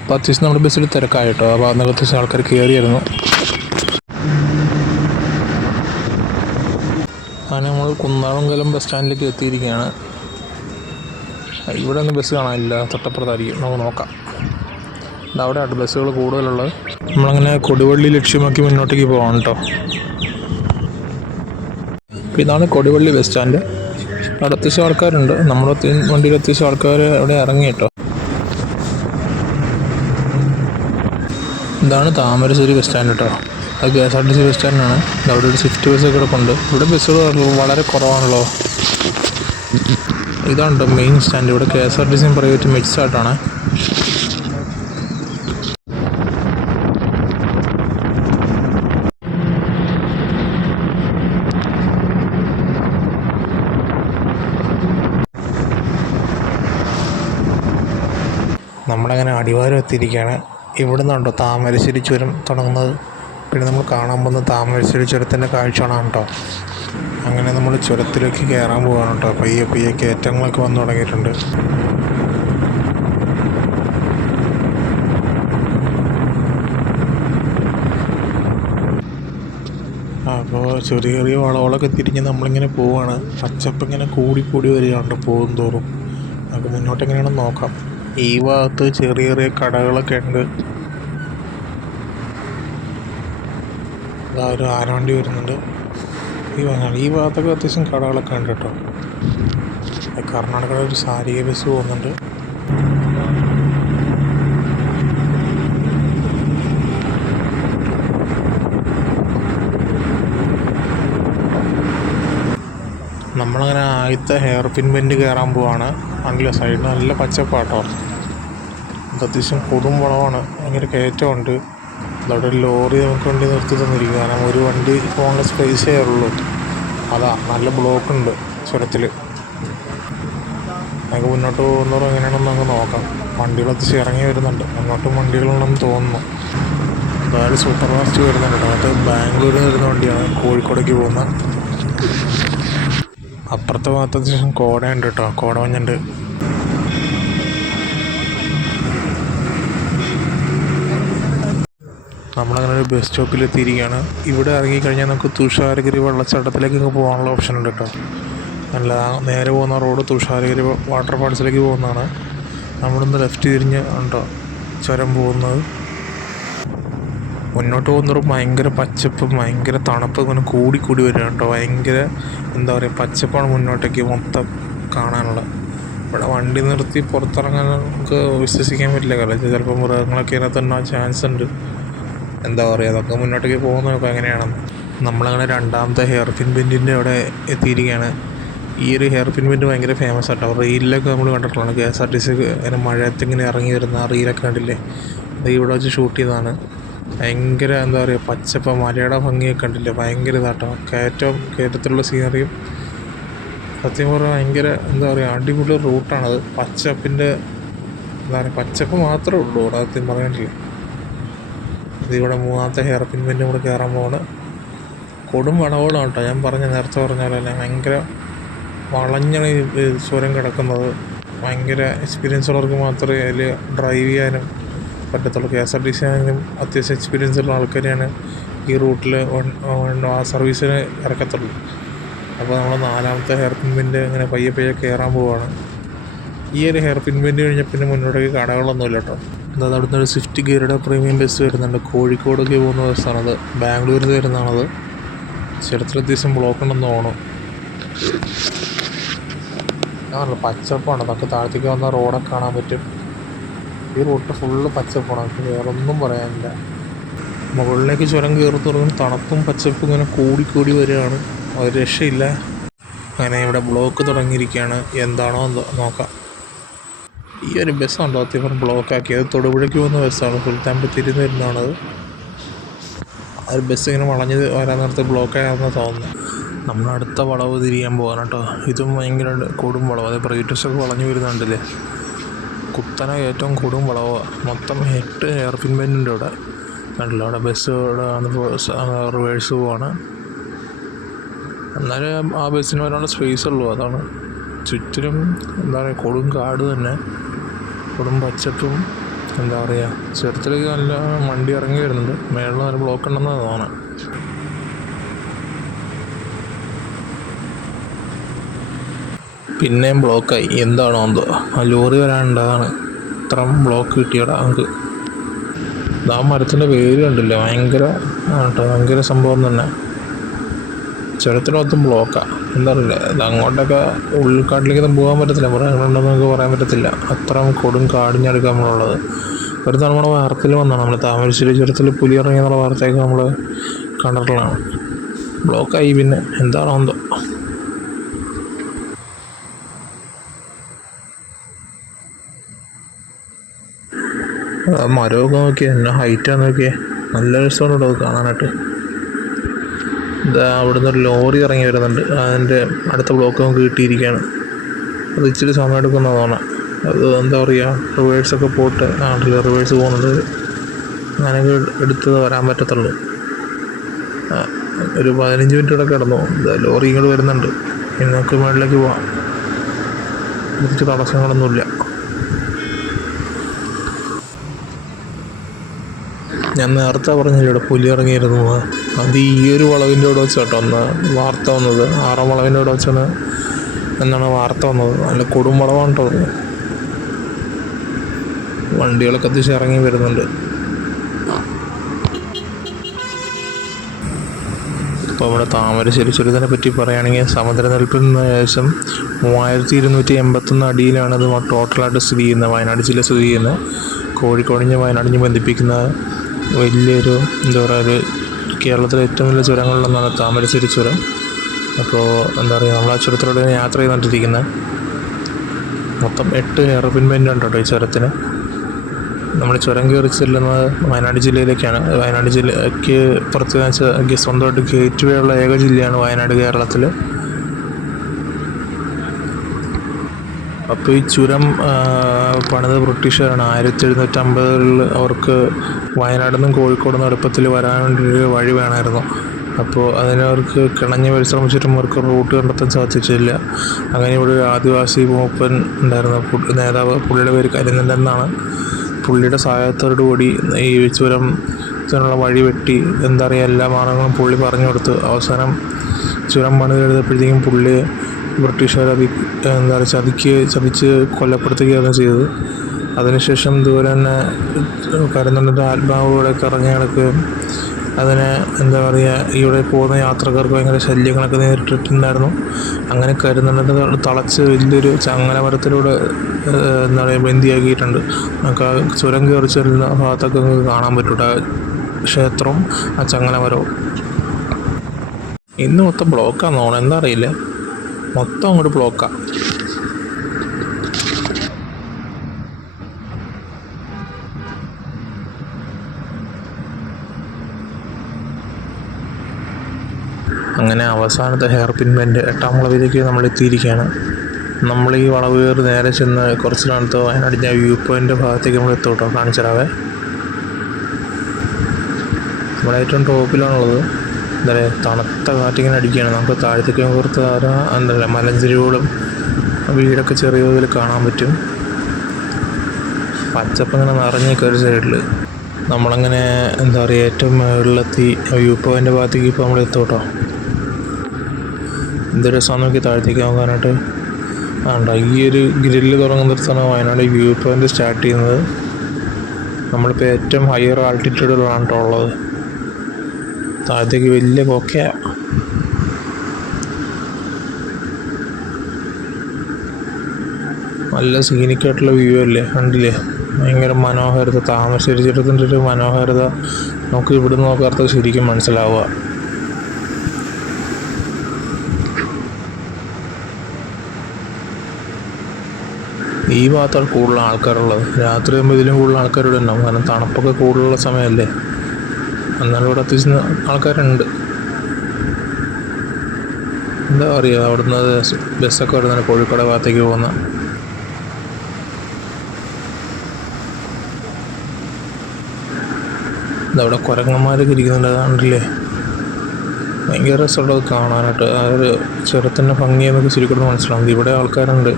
അപ്പോൾ അത്യാവശ്യം നമ്മുടെ ബസ്സിൽ തിരക്കായി കേട്ടോ. അപ്പോൾ അന്നൊക്കെ അത്യാവശ്യം ആൾക്കാർ കയറിയായിരുന്നു. അങ്ങനെ നമ്മൾ കുന്നമംഗലം ബസ് സ്റ്റാൻഡിലേക്ക് എത്തിയിരിക്കുകയാണ്. ഇവിടെ ഒന്നും ബസ് കാണാനില്ല, തൊട്ടപ്പുറത്തായിരിക്കും. നമുക്ക് നോക്കാം. അവിടെയാണ് ബസ്സുകൾ കൂടുതലുള്ളത്. നമ്മളങ്ങനെ കൊടുവള്ളി ലക്ഷ്യമാക്കി മുന്നോട്ടേക്ക് പോകാം കേട്ടോ. അപ്പോൾ ഇതാണ് കൊടുവള്ളി ബസ് സ്റ്റാൻഡ്. അവിടെ അത്യാവശ്യം ആൾക്കാരുണ്ട്. നമ്മുടെ വണ്ടിയിൽ അത്യാവശ്യം ആൾക്കാർ അവിടെ ഇറങ്ങി കേട്ടോ. ഇതാണ് താമരശ്ശേരി ബസ് സ്റ്റാൻഡ് കേട്ടോ. അത് KSRTC ബസ് സ്റ്റാൻഡാണ്. അവിടെ ഒരു സ്വിഫ്റ്റ് ബസ്സൊക്കെ കിടപ്പുണ്ട്. ഇവിടെ ബസ്സുകൾ വളരെ കുറവാണല്ലോ. ഇതാണ് മെയിൻ സ്റ്റാൻഡ്. ഇവിടെ KSRTC പ്രൈവറ്റ് മിക്സ് ആയിട്ടാണ്. നമ്മളങ്ങനെ അടിവാരം എത്തിയിരിക്കുകയാണ്. ഇവിടെ നിന്നുണ്ടോ താമരശ്ശേരി ചുരം തുടങ്ങുന്നത്. പിന്നെ നമ്മൾ കാണാൻ പോകുന്ന താമരശ്ശേരി ചുരത്തിൻ്റെ കാഴ്ചയാണ് കേട്ടോ. അങ്ങനെ നമ്മൾ ചുരത്തിലേക്ക് കയറാൻ പോവുകയാണ് കേട്ടോ. പയ്യെ കയറ്റങ്ങളൊക്കെ വന്നു തുടങ്ങിയിട്ടുണ്ട്. അപ്പോൾ ചെറിയ വളവുകളൊക്കെ തിരിഞ്ഞ് നമ്മളിങ്ങനെ പോവുകയാണ്. പച്ചപ്പ് ഇങ്ങനെ കൂടി വരികയാണ് പോകും തോറും. നമുക്ക് മുന്നോട്ട് എങ്ങനെയാണെന്ന് നോക്കാം. ഈ ഭാഗത്ത് ചെറിയ കടകളൊക്കെ ഉണ്ട്. ഒരു ആനവണ്ടി വരുന്നുണ്ട്. ഈ ഭാഗത്തൊക്കെ അത്യാവശ്യം കടകളൊക്കെ ഉണ്ട് കേട്ടോ. കർണാടകയുടെ ഒരു സാരിക ബസ് പോകുന്നുണ്ട്. നമ്മളങ്ങനെ ആദ്യത്തെ ഹെയർ പിൻ ബെൻഡ് കയറാൻ പോവാണ്. ആണെങ്കിൽ സൈഡിൽ നല്ല പച്ചപ്പാട്ടോ. അത് അത്യാവശ്യം കൊടും വളവാണ്, ഭയങ്കര കയറ്റമുണ്ട്. അതവിടെ ഒരു ലോറി നമുക്ക് വണ്ടി നിർത്തി തന്നിരിക്കും. കാരണം ഒരു വണ്ടി പോകാനുള്ള സ്പേസേ ഉള്ളൂ. അതാ നല്ല ബ്ലോക്ക് ഉണ്ട് ചുരത്തിൽ. നമുക്ക് മുന്നോട്ട് പോകുന്നവരും എങ്ങനെയാണെന്ന് നമുക്ക് നോക്കാം. വണ്ടികൾ അത്യാവശ്യം ഇറങ്ങി വരുന്നുണ്ട്, മുന്നോട്ടും വണ്ടികളുണ്ടെന്ന് തോന്നുന്നു. അതായത് സൂപ്പർ ഫാസ്റ്റ് വരുന്നുണ്ട്. അത് ബാംഗ്ലൂരിൽ നിന്ന് വരുന്ന വണ്ടിയാണ് കോഴിക്കോടേക്ക് പോകുന്ന. അപ്പുറത്തെ ഭാഗത്ത് അത്യാവശ്യം കോടയുണ്ട് കേട്ടോ, കോടമഞ്ഞുണ്ട്. നമ്മളങ്ങനെ ഒരു ബസ് സ്റ്റോപ്പിലെത്തിയിരിക്കുകയാണ്. ഇവിടെ ഇറങ്ങിക്കഴിഞ്ഞാൽ നമുക്ക് തുഷാരഗിരി വെള്ളച്ചാട്ടത്തിലേക്കൊക്കെ പോകാനുള്ള ഓപ്ഷൻ ഉണ്ട് കേട്ടോ. അല്ല, നേരെ പോകുന്ന റോഡ് തുഷാരഗിരി വാട്ടർ ഫാൾസിലേക്ക് പോകുന്നതാണ്. നമ്മളിന്ന് ലെഫ്റ്റ് തിരിഞ്ഞ് ഉണ്ടോ ചുരം പോകുന്നത്. മുന്നോട്ട് പോകുന്നവരും ഭയങ്കര പച്ചപ്പും ഭയങ്കര തണുപ്പും ഇങ്ങനെ കൂടി വരിക കേട്ടോ. ഭയങ്കര എന്താ പറയുക, പച്ചപ്പാണ് മുന്നോട്ടേക്ക് മൊത്തം കാണാനുള്ളത്. ഇവിടെ വണ്ടി നിർത്തി പുറത്തിറങ്ങാൻ നമുക്ക് വിശ്വസിക്കാൻ പറ്റില്ല. കാരണം ചിലപ്പോൾ മൃഗങ്ങളൊക്കെ അതിനകത്ത് ഉണ്ടാകാൻ ചാൻസ് ഉണ്ട്. എന്താ പറയുക, അതൊക്കെ മുന്നോട്ടേക്ക് പോകുന്നതൊക്കെ എങ്ങനെയാണെന്ന്. നമ്മളങ്ങനെ രണ്ടാമത്തെ ഹെയർ പിൻ ബെൻഡിൻ്റെ അവിടെ എത്തിയിരിക്കുകയാണ്. ഈ ഒരു ഹെയർ പിൻ ബെൻഡ് ഭയങ്കര ഫേമസ് ആട്ടോ. റീലിലൊക്കെ നമ്മൾ കണ്ടിട്ടുള്ളതാണ്. KSRTC ഇങ്ങനെ മഴയത്ത് ഇങ്ങനെ ഇറങ്ങി വരുന്ന ആ റീലൊക്കെ കണ്ടില്ലേ, അത് ഇവിടെ വെച്ച് ഷൂട്ട് ചെയ്തതാണ്. ഭയങ്കര എന്താ പറയുക, പച്ചപ്പ് മലയുടെ ഭംഗിയൊക്കെ കണ്ടില്ലേ, ഭയങ്കര ഇതാട്ടോ. കയറ്റത്തിലുള്ള സീനറിയും സത്യം പറഞ്ഞാൽ ഭയങ്കര എന്താ പറയുക, അടിപൊളി റൂട്ടാണത്. പച്ചപ്പിൻ്റെ എന്താ പറയുക, പച്ചപ്പ് മാത്രമേ ഉള്ളൂ ഇവിടെ, സത്യം പറയാനില്ല. ഇതിവിടെ മൂന്നാമത്തെ ഹെയർ പിൻ ബെൻഡ് കൂടെ കയറാൻ പോവാണ്. കൊടും വളവുകളാണ് കേട്ടോ. ഞാൻ നേരത്തെ പറഞ്ഞ പോലെ തന്നെ ഭയങ്കര വളഞ്ഞാണ് ഈ ചുരം കിടക്കുന്നത്. ഭയങ്കര എക്സ്പീരിയൻസ് ഉള്ളവർക്ക് മാത്രമേ അതിൽ ഡ്രൈവ് ചെയ്യാനും പറ്റത്തുള്ളൂ. KSRTC ആണെങ്കിലും അത്യാവശ്യം എക്സ്പീരിയൻസ് ഉള്ള ആൾക്കാരെയാണ് ഈ റൂട്ടിൽ ആ സർവീസിന് ഇറക്കത്തുള്ളൂ. അപ്പോൾ നമ്മൾ നാലാമത്തെ ഹെയർ പിൻ ബെൻഡ് ഇങ്ങനെ പയ്യെ കയറാൻ പോവുകയാണ്. ഈ ഒരു ഹെയർ പിൻ ബെൻഡ് കഴിഞ്ഞാൽ പിന്നെ മുന്നോട്ടേക്ക് കടകളൊന്നുമില്ല കേട്ടോ. അതായത് അവിടുന്ന് ഒരു സ്വിഫ്റ്റ് ഗിയറുടെ പ്രീമിയം ബസ് വരുന്നുണ്ട്. കോഴിക്കോടേക്ക് പോകുന്ന ബസ്സാണത്, ബാംഗ്ലൂരിൽ നിന്ന് വരുന്നതാണത്. ചുരത്തിൽ അത്യാവശ്യം ബ്ലോക്ക് ഉണ്ടെന്ന് തോന്നുന്നു. ആണല്ലോ, പച്ചപ്പാണ്. നമുക്ക് താഴത്തേക്ക് വന്ന റോഡൊക്കെ കാണാൻ പറ്റും. ഈ റൂട്ട് ഫുള്ള് പച്ചപ്പാണ്, നമുക്ക് വേറെ ഒന്നും പറയാനില്ല. മുകളിലേക്ക് ചുരം കയറി തുടങ്ങും, തണുപ്പും പച്ചപ്പും ഇങ്ങനെ കൂടി വരികയാണ്. ഒരു രക്ഷയില്ല. അങ്ങനെ ഇവിടെ ബ്ലോക്ക് തുടങ്ങിയിരിക്കുകയാണ്. എന്താണോ എന്തോ നോക്കാം. ഈ ഒരു ബസ്സുണ്ടോ അത്യാവശ്യം ബ്ലോക്കാക്കി. അത് തൊടുപുഴയ്ക്ക് പോകുന്ന ബസ്സാണ്, സുൽത്താൻബത്തേരിയിൽ നിന്ന് വരുന്നതാണത്. ആ ഒരു ബസ് ഇങ്ങനെ വളഞ്ഞ് വരാൻ നേരത്തെ ബ്ലോക്കായെന്ന് തോന്നുന്നു. നമ്മൾ അടുത്ത വളവ് തിരിയാൻ പോകാൻ കേട്ടോ. ഇതും ഭയങ്കര കൊടും വളവ്. അത് ബ്രൈറ്റസൊക്കെ വളഞ്ഞു വരുന്നുണ്ടല്ലേ, കുത്തന ഏറ്റവും കൊടും വളവാണ്. മൊത്തം 8 ഹെയർ പിൻ ബെൻഡുണ്ട് ഇവിടെ. കണ്ടില്ല, അവിടെ ബസ് ഇവിടെ റിവേഴ്സ് പോവാണ്. എന്നാലും ആ ബസ്സിന് വരാനുള്ള സ്പേസ് ഉള്ളൂ. അതാണ് ചുറ്റിലും എന്താ പറയുക, കൊടും കാട് തന്നെ, കൊടും പച്ചപ്പും. എന്താ പറയുക, ചുരത്തിലേക്ക് നല്ല വണ്ടി ഇറങ്ങി വരുന്നുണ്ട്. മേളിൽ നല്ല ബ്ലോക്ക് ഉണ്ടെന്നാണ് തോന്നുന്നത്. പിന്നെയും ബ്ലോക്കായി. എന്താണോ എന്തോ, ആ ലോറി വരാനുണ്ടതാണ് ഇത്ര ബ്ലോക്ക് കിട്ടിയടാ നമുക്ക്. ആ മരത്തിൻ്റെ വേര് കണ്ടില്ല, ഭയങ്കര കേട്ടോ, ഭയങ്കര സംഭവം തന്നെ. ചുരത്തിനകത്തും ബ്ലോക്കാണ്. എന്താ അറിയില്ല, ഇത് അങ്ങോട്ടൊക്കെ ഉൾക്കാട്ടിലേക്കൊന്നും പോകാൻ പറ്റത്തില്ല. മൃഗങ്ങളുണ്ടെന്ന് നമുക്ക് പറയാൻ പറ്റത്തില്ല. അത്ര കൊടും കാടിഞ്ഞടുക്കാൻ നമ്മളുള്ളത്. ഒരു നമ്മുടെ വാർത്തയിൽ വന്നതാണ്, നമ്മൾ താമരശ്ശേരി ചുരത്തിൽ പുലി ഇറങ്ങിയെന്നുള്ള വാർത്തയൊക്കെ നമ്മൾ കണ്ടിട്ടുള്ളതാണ്. ബ്ലോക്കായി. പിന്നെ എന്താണോ എന്തോ. മരമൊക്കെ നോക്കിയേ, എന്നാ ഹൈറ്റാന്ന് നോക്കിയേ, നല്ല രസമുണ്ടോ അത് കാണാനായിട്ട്. ഇതാ അവിടുന്ന് ഒരു ലോറി ഇറങ്ങി വരുന്നുണ്ട്. അതിൻ്റെ അടുത്ത ബ്ലോക്ക് നമുക്ക് കിട്ടിയിരിക്കുകയാണ്. അത് ഇച്ചിരി സമയം എടുക്കുന്നതാണ്. അത് എന്താ പറയുക, റിവേഴ്സൊക്കെ പോയിട്ട് റിവേഴ്സ് പോകുന്നത് അങ്ങനെയൊക്കെ എടുത്ത് വരാൻ പറ്റത്തുള്ളൂ. ഒരു 15 മിനിറ്റ് ഇവിടെ കിടന്നു. ലോറി ഇങ്ങോട്ട് വരുന്നുണ്ട്. ഇനി നമുക്ക് മുകളിലേക്ക് പോവാം. കുറച്ച് തടസ്സങ്ങളൊന്നുമില്ല. ഞാൻ നേരത്തെ പറഞ്ഞില്ല ഇവിടെ പുലി ഇറങ്ങിയിരുന്നു. അത് ഈ ഒരു വളവിൻ്റെ ഇവിടെ വെച്ചാട്ടോ അന്ന് വാർത്ത വന്നത്. 6ാം വളവിൻ്റെ ഇവിടെ വെച്ചാണ് എന്നാണ് വാർത്ത വന്നത്. നല്ല കൊടും വളവാണ് കേട്ടോ. വണ്ടികളൊക്കെ അത്യാവശ്യം ഇറങ്ങി വരുന്നുണ്ട്. അപ്പോൾ ഇവിടെ താമരശ്ശേരി ചുരത്തിനെ പറ്റി പറയുകയാണെങ്കിൽ സമുദ്രനിരപ്പിൽ നിന്ന് ഏകദേശം 3281 അടിയിലാണ് ഇത് ടോട്ടലായിട്ട് സ്ഥിതി ചെയ്യുന്നത്. വയനാട് ജില്ല സ്ഥിതി ചെയ്യുന്നത്. കോഴിക്കോടിഞ്ഞ് വയനാടിഞ്ഞ് ബന്ധിപ്പിക്കുന്ന വലിയൊരു എന്താ പറയുക, ഒരു കേരളത്തിലെ ഏറ്റവും വലിയ ചുരങ്ങളിലൊന്നാണ് താമരശ്ശേരി ചുരം. അപ്പോൾ എന്താ പറയുക, നമ്മൾ ആ ചുരത്തിലൂടെ യാത്ര ചെയ്തുകൊണ്ടിരിക്കുന്നത്. മൊത്തം 8 ഹെയർ പിൻ ബെൻഡ് ഉണ്ട് കേട്ടോ ഈ ചുരത്തിന്. നമ്മൾ ചുരം കയറി ചെല്ലുന്നത് വയനാട് ജില്ലയിലേക്കാണ്. വയനാട് ജില്ലയ്ക്ക് പുറത്ത് വെച്ചാൽ സ്വന്തമായിട്ട് ഗേറ്റ് വേ ഉള്ള ഏക ജില്ലയാണ് വയനാട് കേരളത്തിൽ. അപ്പോൾ ഈ ചുരം പണിത് ബ്രിട്ടീഷുകാരാണ്. 1750 അവർക്ക് വയനാട് നിന്നും കോഴിക്കോട് നിന്നും എളുപ്പത്തിൽ വരാൻ വേണ്ടിയൊരു വഴി വേണമായിരുന്നു. അപ്പോൾ അതിനവർക്ക് കിണഞ്ഞ് പരിശ്രമിച്ചിട്ടും അവർക്ക് റൂട്ട് കണ്ടെത്താൻ സാധിച്ചിട്ടില്ല. അങ്ങനെ ഇവിടെ ഒരു ആദിവാസി മൂപ്പൻ ഉണ്ടായിരുന്നു, നേതാവ്. പുള്ളിയുടെ പേര് കരിനല്ലൻ എന്നാണ്. പുള്ളിയുടെ സഹായത്തോടു കൂടി ഈ ചുരത്തിനുള്ള വഴി വെട്ടി എന്താ പറയുക, എല്ലാ മാർഗങ്ങളും പുള്ളി പറഞ്ഞു കൊടുത്തു. അവസാനം ചുരം പണി എഴുതപ്പോഴത്തേക്കും പുള്ളി ബ്രിട്ടീഷുകാർ എന്താ പറയുക ചതിച്ച് കൊലപ്പെടുത്തുകയാണ് ചെയ്തത്. അതിനുശേഷം ഇതുപോലെ തന്നെ കരിനല്ലൻ്റെ ആത്മാവ് ഇവിടെ കറങ്ങി നടക്കുകയും അതിനെ എന്താ പറയുക, ഇവിടെ പോകുന്ന യാത്രക്കാർക്ക് ഭയങ്കര ശല്യങ്ങളൊക്കെ നേരിട്ടിട്ടുണ്ടായിരുന്നു. അങ്ങനെ കരിനല്ലൻ്റെ തളച്ച് വലിയൊരു ചങ്ങല മരത്തിലൂടെ എന്താ പറയുക ബന്ദിയാക്കിയിട്ടുണ്ട്. നമുക്ക് ആ ചുരം കയറി ചെല്ലുന്ന ഭാഗത്തൊക്കെ നമുക്ക് കാണാൻ പറ്റൂട്ട ക്ഷേത്രവും ആ ചങ്ങല മരവും. ഇന്ന് മൊത്തം ബ്ലോക്കാന്ന് തോന്നുന്നു, എന്താ അറിയില്ല, മൊത്തം അങ്ങോട്ട് ബ്ലോക്കാണ്. അങ്ങനെ അവസാനത്തെ ഹെയർ പിൻ ബെൻഡ് 8-ാം വളവിലേക്ക് നമ്മൾ എത്തിയിരിക്കുകയാണ്. നമ്മൾ ഈ വളവ് കയറി നേരെ ചെന്ന് കുറച്ച് നടത്ത് വയനാടിൻ്റെ വ്യൂ പോയിൻ്റ് ഭാഗത്തേക്ക് നമ്മൾ എത്തും കേട്ടോ. കാണിച്ചിടാവേ. നമ്മുടെ ഏറ്റവും ടോപ്പിലാണുള്ളത്. എന്താ പറയുക, തണുത്ത കാറ്റിങ്ങനെ അടിക്കുകയാണ്. നമുക്ക് താഴത്തേക്ക് പുറത്ത് എന്താ പറയുക, മലഞ്ചെരിവുകളും വീടൊക്കെ ചെറിയ തോതിൽ കാണാൻ പറ്റും. പച്ചപ്പിങ്ങനെ നിറഞ്ഞേക്കുക ഒരു സൈഡിൽ. നമ്മളങ്ങനെ എന്താ പറയുക ഏറ്റവും മുകളിലെത്തി വ്യൂ പോയിൻ്റ് ഭാഗത്തേക്ക് ഇപ്പോൾ നമ്മൾ എത്തും കേട്ടോ. എന്ത് രസമാണ് നോക്കി താഴത്തേക്ക് നോക്കാനായിട്ട്. ആണ്ടോ ഈ ഒരു ഗ്രില്ല് തുടങ്ങുന്നിടത്താണ് വയനാട് വ്യൂ പോയിൻ്റ് സ്റ്റാർട്ട് ചെയ്യുന്നത്. നമ്മളിപ്പോൾ ഏറ്റവും ഹയർ ആൾട്ടിറ്റ്യൂഡിലാണ് കേട്ടോ ഉള്ളത്. താഴത്തേക്ക് വലിയ കൊക്കയാണ്. നല്ല സീനിക്കായിട്ടുള്ള വ്യൂ അല്ലേ, കണ്ടില്ലേ? ഭയങ്കര മനോഹാരിത, താമരശ്ശേരി ചുരത്തിൻ്റെ ഒരു മനോഹാരിത നമുക്ക് ഇവിടുന്ന് നോക്കാത്ത ശരിക്കും മനസ്സിലാവുക. ഈ ഭാഗത്താണ് കൂടുതൽ ആൾക്കാരുള്ളത്. രാത്രി ആകുമ്പോൾ ഇതിലും കൂടുതൽ ആൾക്കാരിവിടെ ഉണ്ടാവും, കാരണം തണുപ്പൊക്കെ കൂടുതലുള്ള സമയമല്ലേ. എന്നാലും ഇവിടെ അത്യാവശ്യം ആൾക്കാരുണ്ട്. എന്താ പറയുക, അവിടുന്ന് ബസ്സൊക്കെ വരുന്നതാണ് കോഴിക്കോട് ഭാഗത്തേക്ക് പോകുന്ന. ഇതവിടെ കുരങ്ങന്മാരൊക്കെ ഇരിക്കുന്നുണ്ട്, അതാണ്ടല്ലേ. ഭയങ്കര രസമുള്ളത് കാണാനായിട്ട്. ആ ഒരു ചുരത്തിൻ്റെ ഭംഗിയെന്നൊക്കെ ശരിക്കും മനസ്സിലാവും. ഇവിടെ ആൾക്കാരുണ്ട്.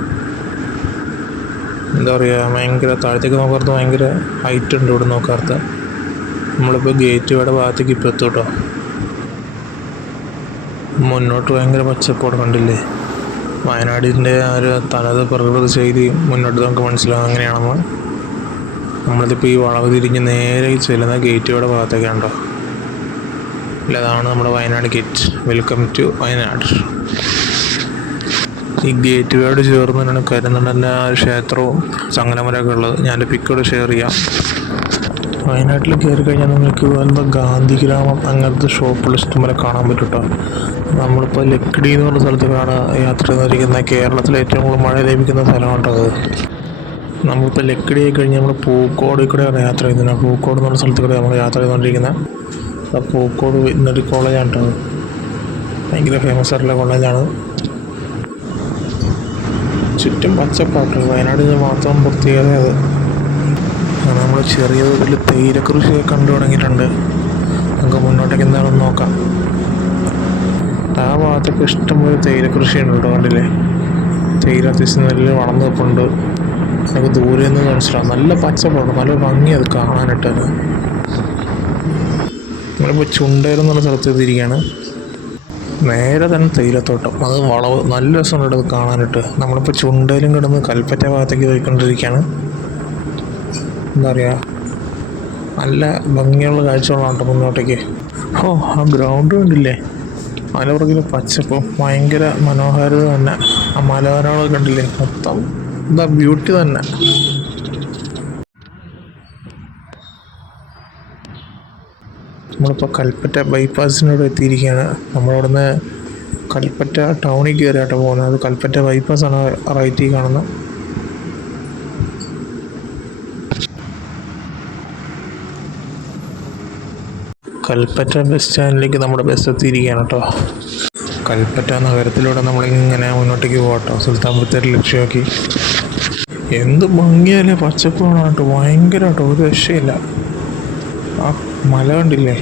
എന്താ പറയുക, ഭയങ്കര താഴത്തേക്ക് നോക്കാത്ത ഭയങ്കര ഹൈറ്റ് ഉണ്ട് ഇവിടെ നോക്കാത്ത. നമ്മളിപ്പോൾ ഗേറ്റ് വേയുടെ ഭാഗത്തേക്ക് ഇപ്പോൾ എത്തും കേട്ടോ. മുന്നോട്ട് ഭയങ്കര പച്ചപ്പോടെ കണ്ടില്ലേ. വയനാടിൻ്റെ ആ ഒരു തനത് പ്രകൃതി ശൈലി മുന്നോട്ട് നമുക്ക് മനസ്സിലാവും അങ്ങനെയാണെന്ന്. നമ്മളിതിപ്പോൾ ഈ വളവ് തിരിഞ്ഞ് നേരെ ചെല്ലുന്ന ഗേറ്റ് വേയുടെ ഭാഗത്തേക്കാണ് കേട്ടോ. അല്ല, അതാണ് നമ്മുടെ Wayanad gate. Welcome to Wayanad. ഈ ഗേറ്റ് വേയോട് ചേർന്ന് തന്നെയാണ് കരിനല്ലൻ്റെ ആ ക്ഷേത്രവും ചങ്ങലമരമൊക്കെ ഉള്ളത്. ഞാൻ്റെ പിക്കോട് ഷെയർ ചെയ്യാം. വയനാട്ടിൽ കയറി കഴിഞ്ഞാൽ നിങ്ങൾക്ക് എന്താ ഗാന്ധി ഗ്രാമം അങ്ങനത്തെ ഷോപ്പുകൾ ഇഷ്ടംപോലെ കാണാൻ പറ്റും കേട്ടോ. നമ്മളിപ്പോൾ ലക്കിടി എന്ന് പറഞ്ഞ സ്ഥലത്തേക്കാണ് യാത്ര ചെയ്തിരിക്കുന്നത്. കേരളത്തിൽ ഏറ്റവും കൂടുതൽ മഴ ലഭിക്കുന്ന സ്ഥലമാണ് അത്. നമ്മളിപ്പോൾ ലക്കിടി ആയി കഴിഞ്ഞാൽ നമ്മൾ പൂക്കോട് കൂടെയാണ് യാത്ര ചെയ്യുന്നത്. പൂക്കോട് എന്ന് പറഞ്ഞ സ്ഥലത്ത് കൂടെ നമ്മൾ യാത്ര ചെയ്തുകൊണ്ടിരിക്കുന്നത്. അപ്പോൾ പൂക്കോട് എന്നൊരു കോളേജാണ് കേട്ടോ. ഭയങ്കര ഫേമസ് ആയിട്ടുള്ള കോളേജാണ്. ചുറ്റും പച്ചപ്പാട്ട്. വയനാടിന് മാത്രം പ്രത്യേകത അത്. നമ്മൾ ചെറിയ തോതിൽ തേയില കൃഷിയൊക്കെ കണ്ടു തുടങ്ങിയിട്ടുണ്ട്. നമുക്ക് മുന്നോട്ടേക്ക് എന്താണെന്ന് നോക്കാം. ആ ഭാഗത്തൊക്കെ ഇഷ്ടംപോലെ തേയില കൃഷിയുണ്ട് കേട്ടോ. കണ്ടില്ലേ, തേയില അത്യാവശ്യം നല്ല വളർന്നു നിൽപ്പുണ്ട്. നമുക്ക് ദൂരെ നിന്ന് മനസ്സിലാവും. നല്ല പച്ചപ്പാണ്, നല്ല ഭംഗി അത് കാണാനായിട്ട്. നമ്മളിപ്പോൾ ചുണ്ടേൽ എന്നുള്ള സ്ഥലത്ത് എത്തിയിരിക്കുകയാണ്. നേരെ തന്നെ തേയിലത്തോട്ടം, അത് വളവ് നല്ല രസമുണ്ട് അത് കാണാനായിട്ട്. നമ്മളിപ്പോൾ ചുണ്ടയിലും കിടന്ന് കൽപ്പറ്റ ഭാഗത്തേക്ക് പോയിക്കൊണ്ടിരിക്കുകയാണ്. എന്താ പറയുക, നല്ല ഭംഗിയുള്ള കാഴ്ചകളാണ് മുന്നോട്ടേക്ക്. ആ ഗ്രൗണ്ട് കണ്ടില്ലേ, മലപുറകിൽ പച്ചപ്പും ഭയങ്കര മനോഹാരിത തന്നെ. ആ മലനിരകളൊക്കെ കണ്ടില്ലേ, മൊത്തം എന്താ ബ്യൂട്ടി തന്നെ. നമ്മളിപ്പോൾ കൽപ്പറ്റ ബൈപ്പാസിനോട് എത്തിയിരിക്കുകയാണ്. നമ്മളവിടുന്ന് കൽപ്പറ്റ ടൗണിൽ കയറിയാട്ടോ പോകുന്നത്. അത് കൽപ്പറ്റ ബൈപ്പാസാണ് റൈറ്റിൽ കാണുന്നത്. കൽപ്പറ്റ ബസ് സ്റ്റാൻഡിലേക്ക് നമ്മുടെ ബസ് എത്തിയിരിക്കുകയാണ് കേട്ടോ. കൽപ്പറ്റ നഗരത്തിലൂടെ നമ്മളിങ്ങനെ മുന്നോട്ടേക്ക് പോകട്ടോ, സുൽത്താൻ ബത്തേരി ലക്ഷ്യമാക്കി. എന്ത് ഭംഗിയല്ലേ, പച്ചപ്പാണ് കേട്ടോ, ഭയങ്കരമായിട്ടോ, ഒരു രക്ഷയില്ല. ആ മല കണ്ടില്ലേ,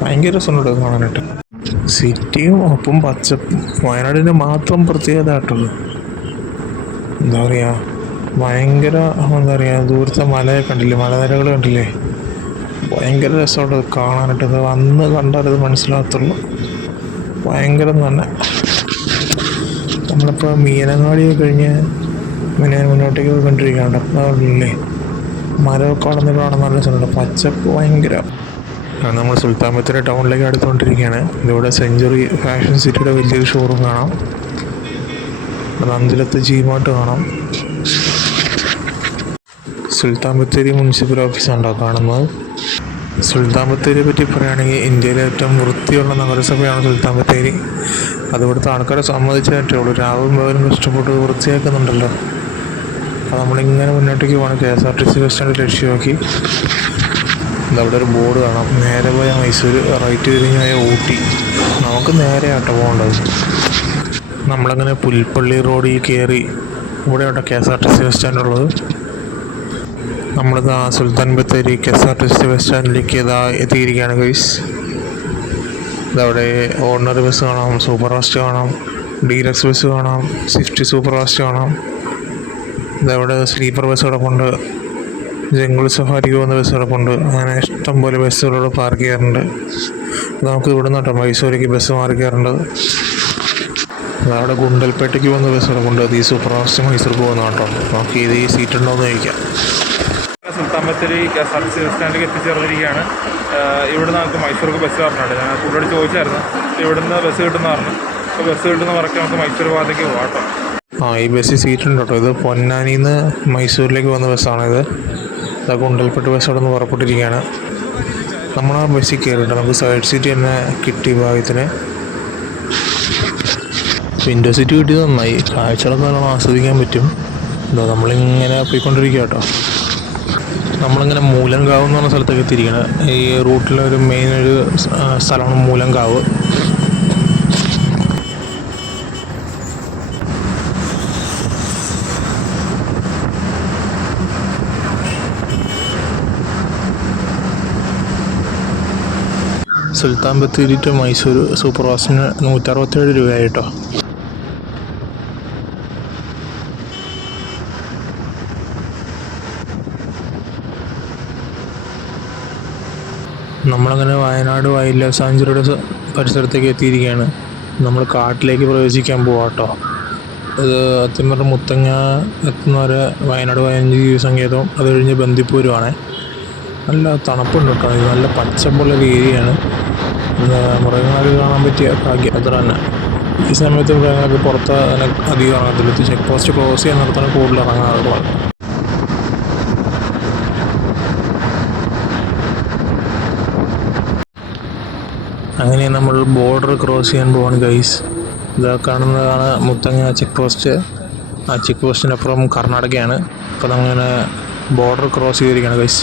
ഭയങ്കര രസമുണ്ട് കാണാനായിട്ട്. സിറ്റിയും ഒപ്പം പച്ചപ്പും വയനാടിൻ്റെ മാത്രം പ്രത്യേകത കേട്ടോ. എന്താ പറയുക, ഭയങ്കര എന്താ പറയുക, ദൂരത്തെ മലയെ കണ്ടില്ലേ, മലനിരകൾ കണ്ടില്ലേ, ഭയങ്കര രസമുണ്ട് കാണാനായിട്ട്. അത് വന്ന് കണ്ടാലത് മനസ്സിലാകത്തുള്ളൂ, ഭയങ്കരം തന്നെ. നമ്മളിപ്പോൾ മീനങ്ങാടിയൊക്കെ കഴിഞ്ഞ് മുന്നോട്ടേക്ക് പോയിക്കൊണ്ടിരിക്കുകയാണ്. അതുകൊണ്ടില്ലേ മരമൊക്കെ കാണാൻ നല്ല രസമുണ്ട്, പച്ചപ്പ് ഭയങ്കര. നമ്മൾ സുൽത്താൻ ബത്തേരി ടൗണിലേക്ക് അടുത്തുകൊണ്ടിരിക്കുകയാണ്. ഇതിലൂടെ സെഞ്ചുറി ഫാഷൻ സിറ്റിയുടെ വലിയൊരു ഷോറൂം കാണാം. നന്ദിലത്ത് ജിമാർട്ട് കാണാം. സുൽത്താൻ ബത്തേരി മുനിസിപ്പൽ ഓഫീസാണോ കാണുന്നത്. സുൽത്താൻ ബത്തേരിയെ പറ്റി പറയുകയാണെങ്കിൽ ഇന്ത്യയിലെ ഏറ്റവും വൃത്തിയുള്ള നഗരസഭയാണ് സുൽത്താൻ ബത്തേരി. അത് ഇവിടുത്തെ ആൾക്കാരെ സമ്മതിച്ചായിട്ടേ ഉള്ളൂ. രാവും പകലും കഷ്ടപ്പെട്ട് വൃത്തിയാക്കുന്നുണ്ടല്ലോ. അപ്പോൾ നമ്മളിങ്ങനെ മുന്നോട്ടേക്ക് പോകണം. KSRTC ബസ് സ്റ്റാൻഡ് ലക്ഷ്യമാക്കി. അവിടെ ഒരു ബോർഡ് കാണാം. നേരെ പോയ മൈസൂർ, റൈറ്റ് തിരിഞ്ഞ് പോയ ഊട്ടി. നമുക്ക് നേരെ ആട്ടോ പോകേണ്ടത്. നമ്മളങ്ങനെ പുൽപ്പള്ളി റോഡിൽ കയറി. ഇവിടെ ആട്ടോ KSRTC ബസ് സ്റ്റാൻഡ് ഉള്ളത്. നമ്മളിതാ സുൽത്താൻ ബത്തേരി KSRTC ബസ് സ്റ്റാൻഡിലേക്ക് എത്തിയിരിക്കുകയാണ് ഗൈസ്. ഇതവിടെ ഓർഡിനറി ബസ് കാണാം, സൂപ്പർ ഫാസ്റ്റ് കാണാം, ഡീലക്സ് ബസ് കാണാം, സ്വിഫ്റ്റ് സൂപ്പർ ഫാസ്റ്റ് കാണാം. ഇതവിടെ സ്ലീപ്പർ ബസ് കിടപ്പുണ്ട്, ജംഗിൾ സഫാരിക്ക് പോകുന്ന ബസ് കിടപ്പുണ്ട്. അങ്ങനെ ഇഷ്ടംപോലെ ബസ്സുകളോട് പാർക്ക് ചെയ്യാറുണ്ട്. നമുക്ക് ഇവിടെ നിന്ന് കേട്ടോ മൈസൂരേക്ക് ബസ് മാറി കയറേണ്ടത്. അതവിടെ ഗുണ്ടൽപേട്ടയ്ക്ക് പോകുന്ന ബസ് കിടപ്പുണ്ട്. അത് ഈ സൂപ്പർ ഫാസ്റ്റ് മൈസൂർക്ക് പോകുന്ന കേട്ടോ. നമുക്ക് ഇത് ഈ സീറ്റ് ഉണ്ടോയെന്ന് ചോദിക്കാം. Sultan Bathery KSRTC bus സ്റ്റാൻഡിലേക്ക് എത്തിച്ചേർന്നിരിക്കുകയാണ്. ഇവിടെ നമുക്ക് മൈസൂർക്ക് ബസ് കയറാനുണ്ട്. ഞാൻ കൂടുതൽ ചോദിച്ചായിരുന്നു, ഇവിടുന്ന് ബസ് കിട്ടുന്ന പറഞ്ഞു. അപ്പോൾ ബസ് കിട്ടുന്ന പറയ്ക്ക് നമുക്ക് മൈസൂർ ഭാഗത്തേക്ക് പോകാം കേട്ടോ. ഈ ബസ്സിൽ സീറ്റ് ഉണ്ട് കേട്ടോ. ഇത് പൊന്നാനിയിൽ നിന്ന് മൈസൂരിലേക്ക് വന്ന ബസ്സാണിത്. ഇത് ഗുണ്ടൽപേട്ട് ബസ് അവിടെ നിന്ന് പുറപ്പെട്ടിരിക്കുകയാണ്. നമ്മൾ ആ ബസ്സിൽ കയറിയിട്ട് നമുക്ക് സൈഡ് സീറ്റ് തന്നെ കിട്ടി ഭാഗ്യത്തിന്. വിൻഡോ സീറ്റ് കിട്ടിയത് നന്നായി, കാഴ്ചകളൊക്കെ നല്ലോണം ആസ്വദിക്കാൻ പറ്റും. എന്താ നമ്മളിങ്ങനെ പോയിക്കൊണ്ടിരിക്കുക കേട്ടോ. നമ്മളിങ്ങനെ മൂലങ്കാവ് എന്ന് പറഞ്ഞ സ്ഥലത്തേക്ക് എത്തിയിരിക്കുകയാണ്. ഈ റൂട്ടിലൊരു മെയിൻ ഒരു സ്ഥലമാണ് മൂലങ്കാവ്. Sultan Bathery to Mysore super ഫാസ്റ്റിന് 167 രൂപയായിട്ടോ. നമ്മളങ്ങനെ വയനാട് വൈൽഡ് ലൈഫ് സാഞ്ചുറിയുടെ പരിസരത്തേക്ക് എത്തിയിരിക്കുകയാണ്. നമ്മൾ കാട്ടിലേക്ക് പ്രവേശിക്കാൻ പോവാം കേട്ടോ. ഇത് അത്തിമറ മുത്തങ്ങ എത്തുന്നവരെ വയനാട് വന്യജീവി സങ്കേതവും അത് കഴിഞ്ഞ് ബന്ദിപ്പൂരുമാണ്. നല്ല തണുപ്പുണ്ട് കേട്ടോ. ഇത് നല്ല പച്ചപ്പുള്ളൊരു ഏരിയയാണ്. മൃഗങ്ങളൊക്കെ കാണാൻ പറ്റിയ ഭാഗ്യം അത്ര തന്നെ. ഈ സമയത്ത് മൃഗങ്ങളൊക്കെ പുറത്ത് അധികം ഇറങ്ങത്തില്ല. ചെക്ക് പോസ്റ്റ് ക്രോസ് ചെയ്യാൻ നിർത്താൻ കൂടുതൽ ഇറങ്ങാറുള്ളത്. അങ്ങനെ നമ്മൾ ബോർഡർ ക്രോസ് ചെയ്യാൻ പോവാണ് ഗൈസ്. ഇതാ കാണുന്നതാണ് മുത്തങ്ങ ചെക്ക് പോസ്റ്റ്. ആ ചെക്ക് പോസ്റ്റിനപ്പുറം കർണാടകയാണ്. അപ്പോൾ നമ്മളിങ്ങനെ ബോർഡർ ക്രോസ് ചെയ്തിരിക്കുകയാണ് ഗൈസ്.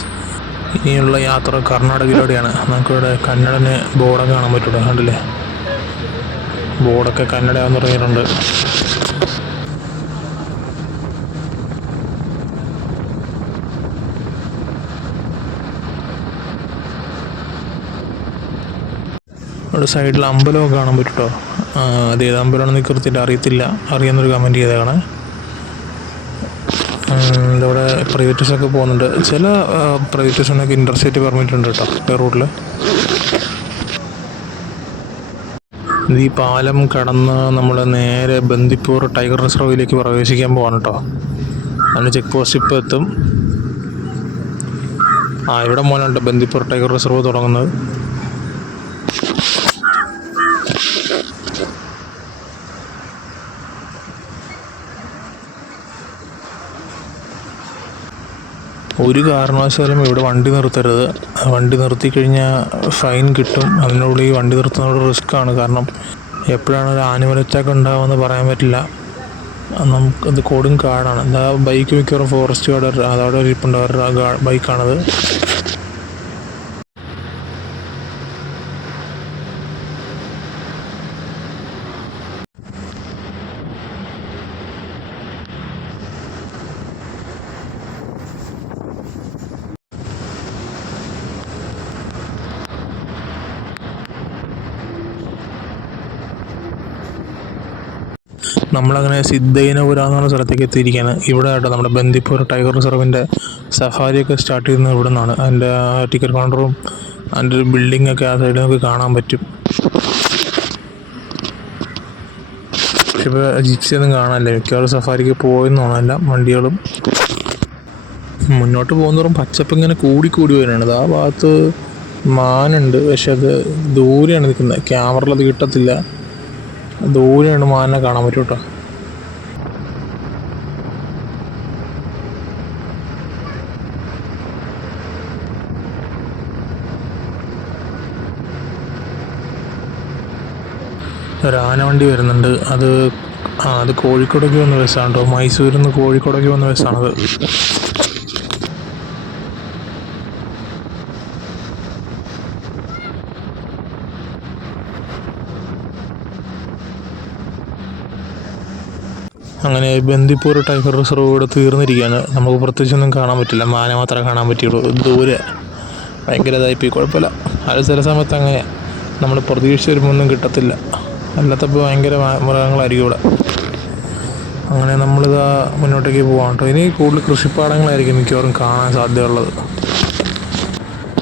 ഇനിയുള്ള യാത്ര കർണാടകയിലൂടെയാണ്. നമുക്കിവിടെ കന്നഡന് ബോർഡൊക്കെ കാണാൻ പറ്റൂടെ, കണ്ടില്ലേ, ബോർഡൊക്കെ കന്നഡയാന്ന് പറഞ്ഞിട്ടുണ്ട്. ഇവിടെ സൈഡിൽ അമ്പലമൊക്കെ കാണാൻ പറ്റുമോ. അതേത് അമ്പലമാണെന്ന് കൃത്യമായിട്ട് അറിയത്തില്ല. അറിയാവുന്നൊരു കമൻറ്റ് ചെയ്തേക്കണേ. ഇവിടെ പ്രൈവറ്റ് ബസ്സൊക്കെ പോകുന്നുണ്ട്. ചില പ്രൈവറ്റ് ബസ്സിനൊക്കെ ഇൻ്റർസിറ്റി പെർമിറ്റ് ഉണ്ട് കേട്ടോ റൂട്ടിൽ. ഈ പാലം കടന്ന് നമ്മൾ നേരെ ബന്ദിപ്പൂർ ടൈഗർ റിസർവിലേക്ക് പ്രവേശിക്കാൻ പോവാണ് കേട്ടോ. അതിന് ചെക്ക് പോസ്റ്റ് ഇപ്പോൾ എത്തും. ഇവിടെ മോനുണ്ട് ബന്ദിപ്പൂർ ടൈഗർ റിസർവ് തുടങ്ങുന്നത്. ഒരു കാരണവശാലും ഇവിടെ വണ്ടി നിർത്തരുത്. വണ്ടി നിർത്തി കഴിഞ്ഞാൽ ഫൈൻ കിട്ടും. അതിനുള്ളിൽ ഈ വണ്ടി നിർത്തുന്നതോട് റിസ്ക്കാണ്. കാരണം എപ്പോഴാണ് ഒരു ആനിമൽ അറ്റാക്ക് ഉണ്ടാവുമെന്ന് പറയാൻ പറ്റില്ല. നമുക്കത് കൊടും കാടാണ്. എന്താ ബൈക്ക് മിക്കവാറും ഫോറസ്റ്റ് ഗാർഡ് അതവിടെ ഇരിപ്പുണ്ട്, അവരുടെ ബൈക്കാണത്. നമ്മളങ്ങനെ സിദ്ധൈനപുര എന്ന് പറഞ്ഞ സ്ഥലത്തേക്ക് എത്തിയിരിക്കുകയാണ്. ഇവിടെ കേട്ടോ നമ്മുടെ ബന്ദിപ്പൂർ ടൈഗർ റിസർവിൻ്റെ സഫാരിയൊക്കെ സ്റ്റാർട്ട് ചെയ്യുന്നത് ഇവിടെ നിന്നാണ്. അതിൻ്റെ ടിക്കറ്റ് കൗണ്ടറും അതിൻ്റെ ഒരു ബിൽഡിങ്ങൊക്കെ ആ സൈഡിൽ നമുക്ക് കാണാൻ പറ്റും. പക്ഷെ ഇപ്പോൾ ജിപ്സി ഒന്നും കാണാനില്ല, മിക്കവാറും സഫാരിക്ക് പോയെന്ന് തോന്നാനില്ല. വണ്ടികളും മുന്നോട്ട് പോകുന്നതോറും പച്ചപ്പ് ഇങ്ങനെ കൂടി വരുന്നത്. ആ ഭാഗത്ത് മാനുണ്ട്, പക്ഷെ അത് ദൂരെയാണ് നിൽക്കുന്നത്, ക്യാമറയിൽ അത് കിട്ടത്തില്ല. ദൂരെയാണ് മാനിനെ കാണാൻ പറ്റും കേട്ടോ. ഒരു ആനവണ്ടി വരുന്നുണ്ട്. അത് കോഴിക്കോടേക്ക് വന്ന ബസ്സാണ് കേട്ടോ. മൈസൂരിൽ നിന്ന് കോഴിക്കോടേക്ക് വന്ന ബസ്സാണത്. അങ്ങനെ ബന്ദിപ്പൂർ ടൈഗർ റിസർവ് ഇവിടെ തീർന്നിരിക്കുകയാണ്. നമുക്ക് പ്രത്യേകിച്ചൊന്നും കാണാൻ പറ്റില്ല, മാന മാത്രമേ കാണാൻ പറ്റുള്ളൂ. ദൂരെ ഭയങ്കര ഇതായിപ്പോയി, കുഴപ്പമില്ല. അത് ചില സമയത്ത് അങ്ങനെ നമ്മൾ പ്രതീക്ഷിച്ച് വരുമ്പോൾ ഒന്നും കിട്ടത്തില്ല, അല്ലാത്തപ്പോൾ ഭയങ്കര മൃഗങ്ങളായിരിക്കും ഇവിടെ. അങ്ങനെ നമ്മളിതാ മുന്നോട്ടേക്ക് പോകാം കേട്ടോ. ഇനി കൂടുതൽ കൃഷിപ്പാടങ്ങളായിരിക്കും മിക്കവാറും കാണാൻ സാധ്യതയുള്ളത്.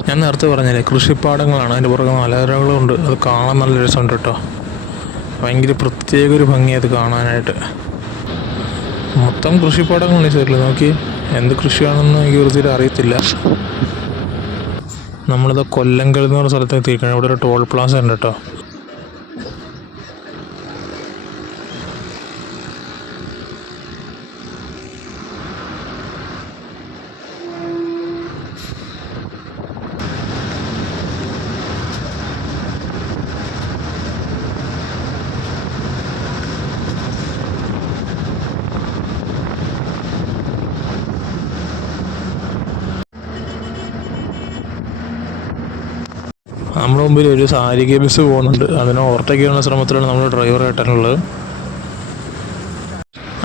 ഞാൻ നേരത്തെ പറഞ്ഞില്ലേ, കൃഷിപ്പാടങ്ങളാണ്, അതിൻ്റെ പുറകെ മലനിരകളുണ്ട്. അത് കാണാൻ നല്ല രസമുണ്ട് കേട്ടോ. ഭയങ്കര പ്രത്യേക ഒരു ഭംഗി അത് കാണാനായിട്ട്. മൊത്തം കൃഷിപ്പാടങ്ങളാണ് ഈ സൈഡിൽ. നോക്കി എന്ത് കൃഷിയാണെന്ന് എനിക്ക് വൃത്തിയിൽ അറിയത്തില്ല. നമ്മളിത് കൊല്ലങ്കൽ എന്ന് പറഞ്ഞ സ്ഥലത്ത് എത്തിയിരിക്കണം. ഇവിടെ ഒരു ടോൾ പ്ലാസ ഉണ്ട് കേട്ടോ. നമ്മുടെ മുമ്പിൽ ഒരു സാരിക ബസ് പോകുന്നുണ്ട്. അതിനെ ഓവർടേക്ക് ചെയ്യുന്ന ശ്രമത്തിലാണ് നമ്മൾ ഡ്രൈവറായിട്ടുള്ളത്.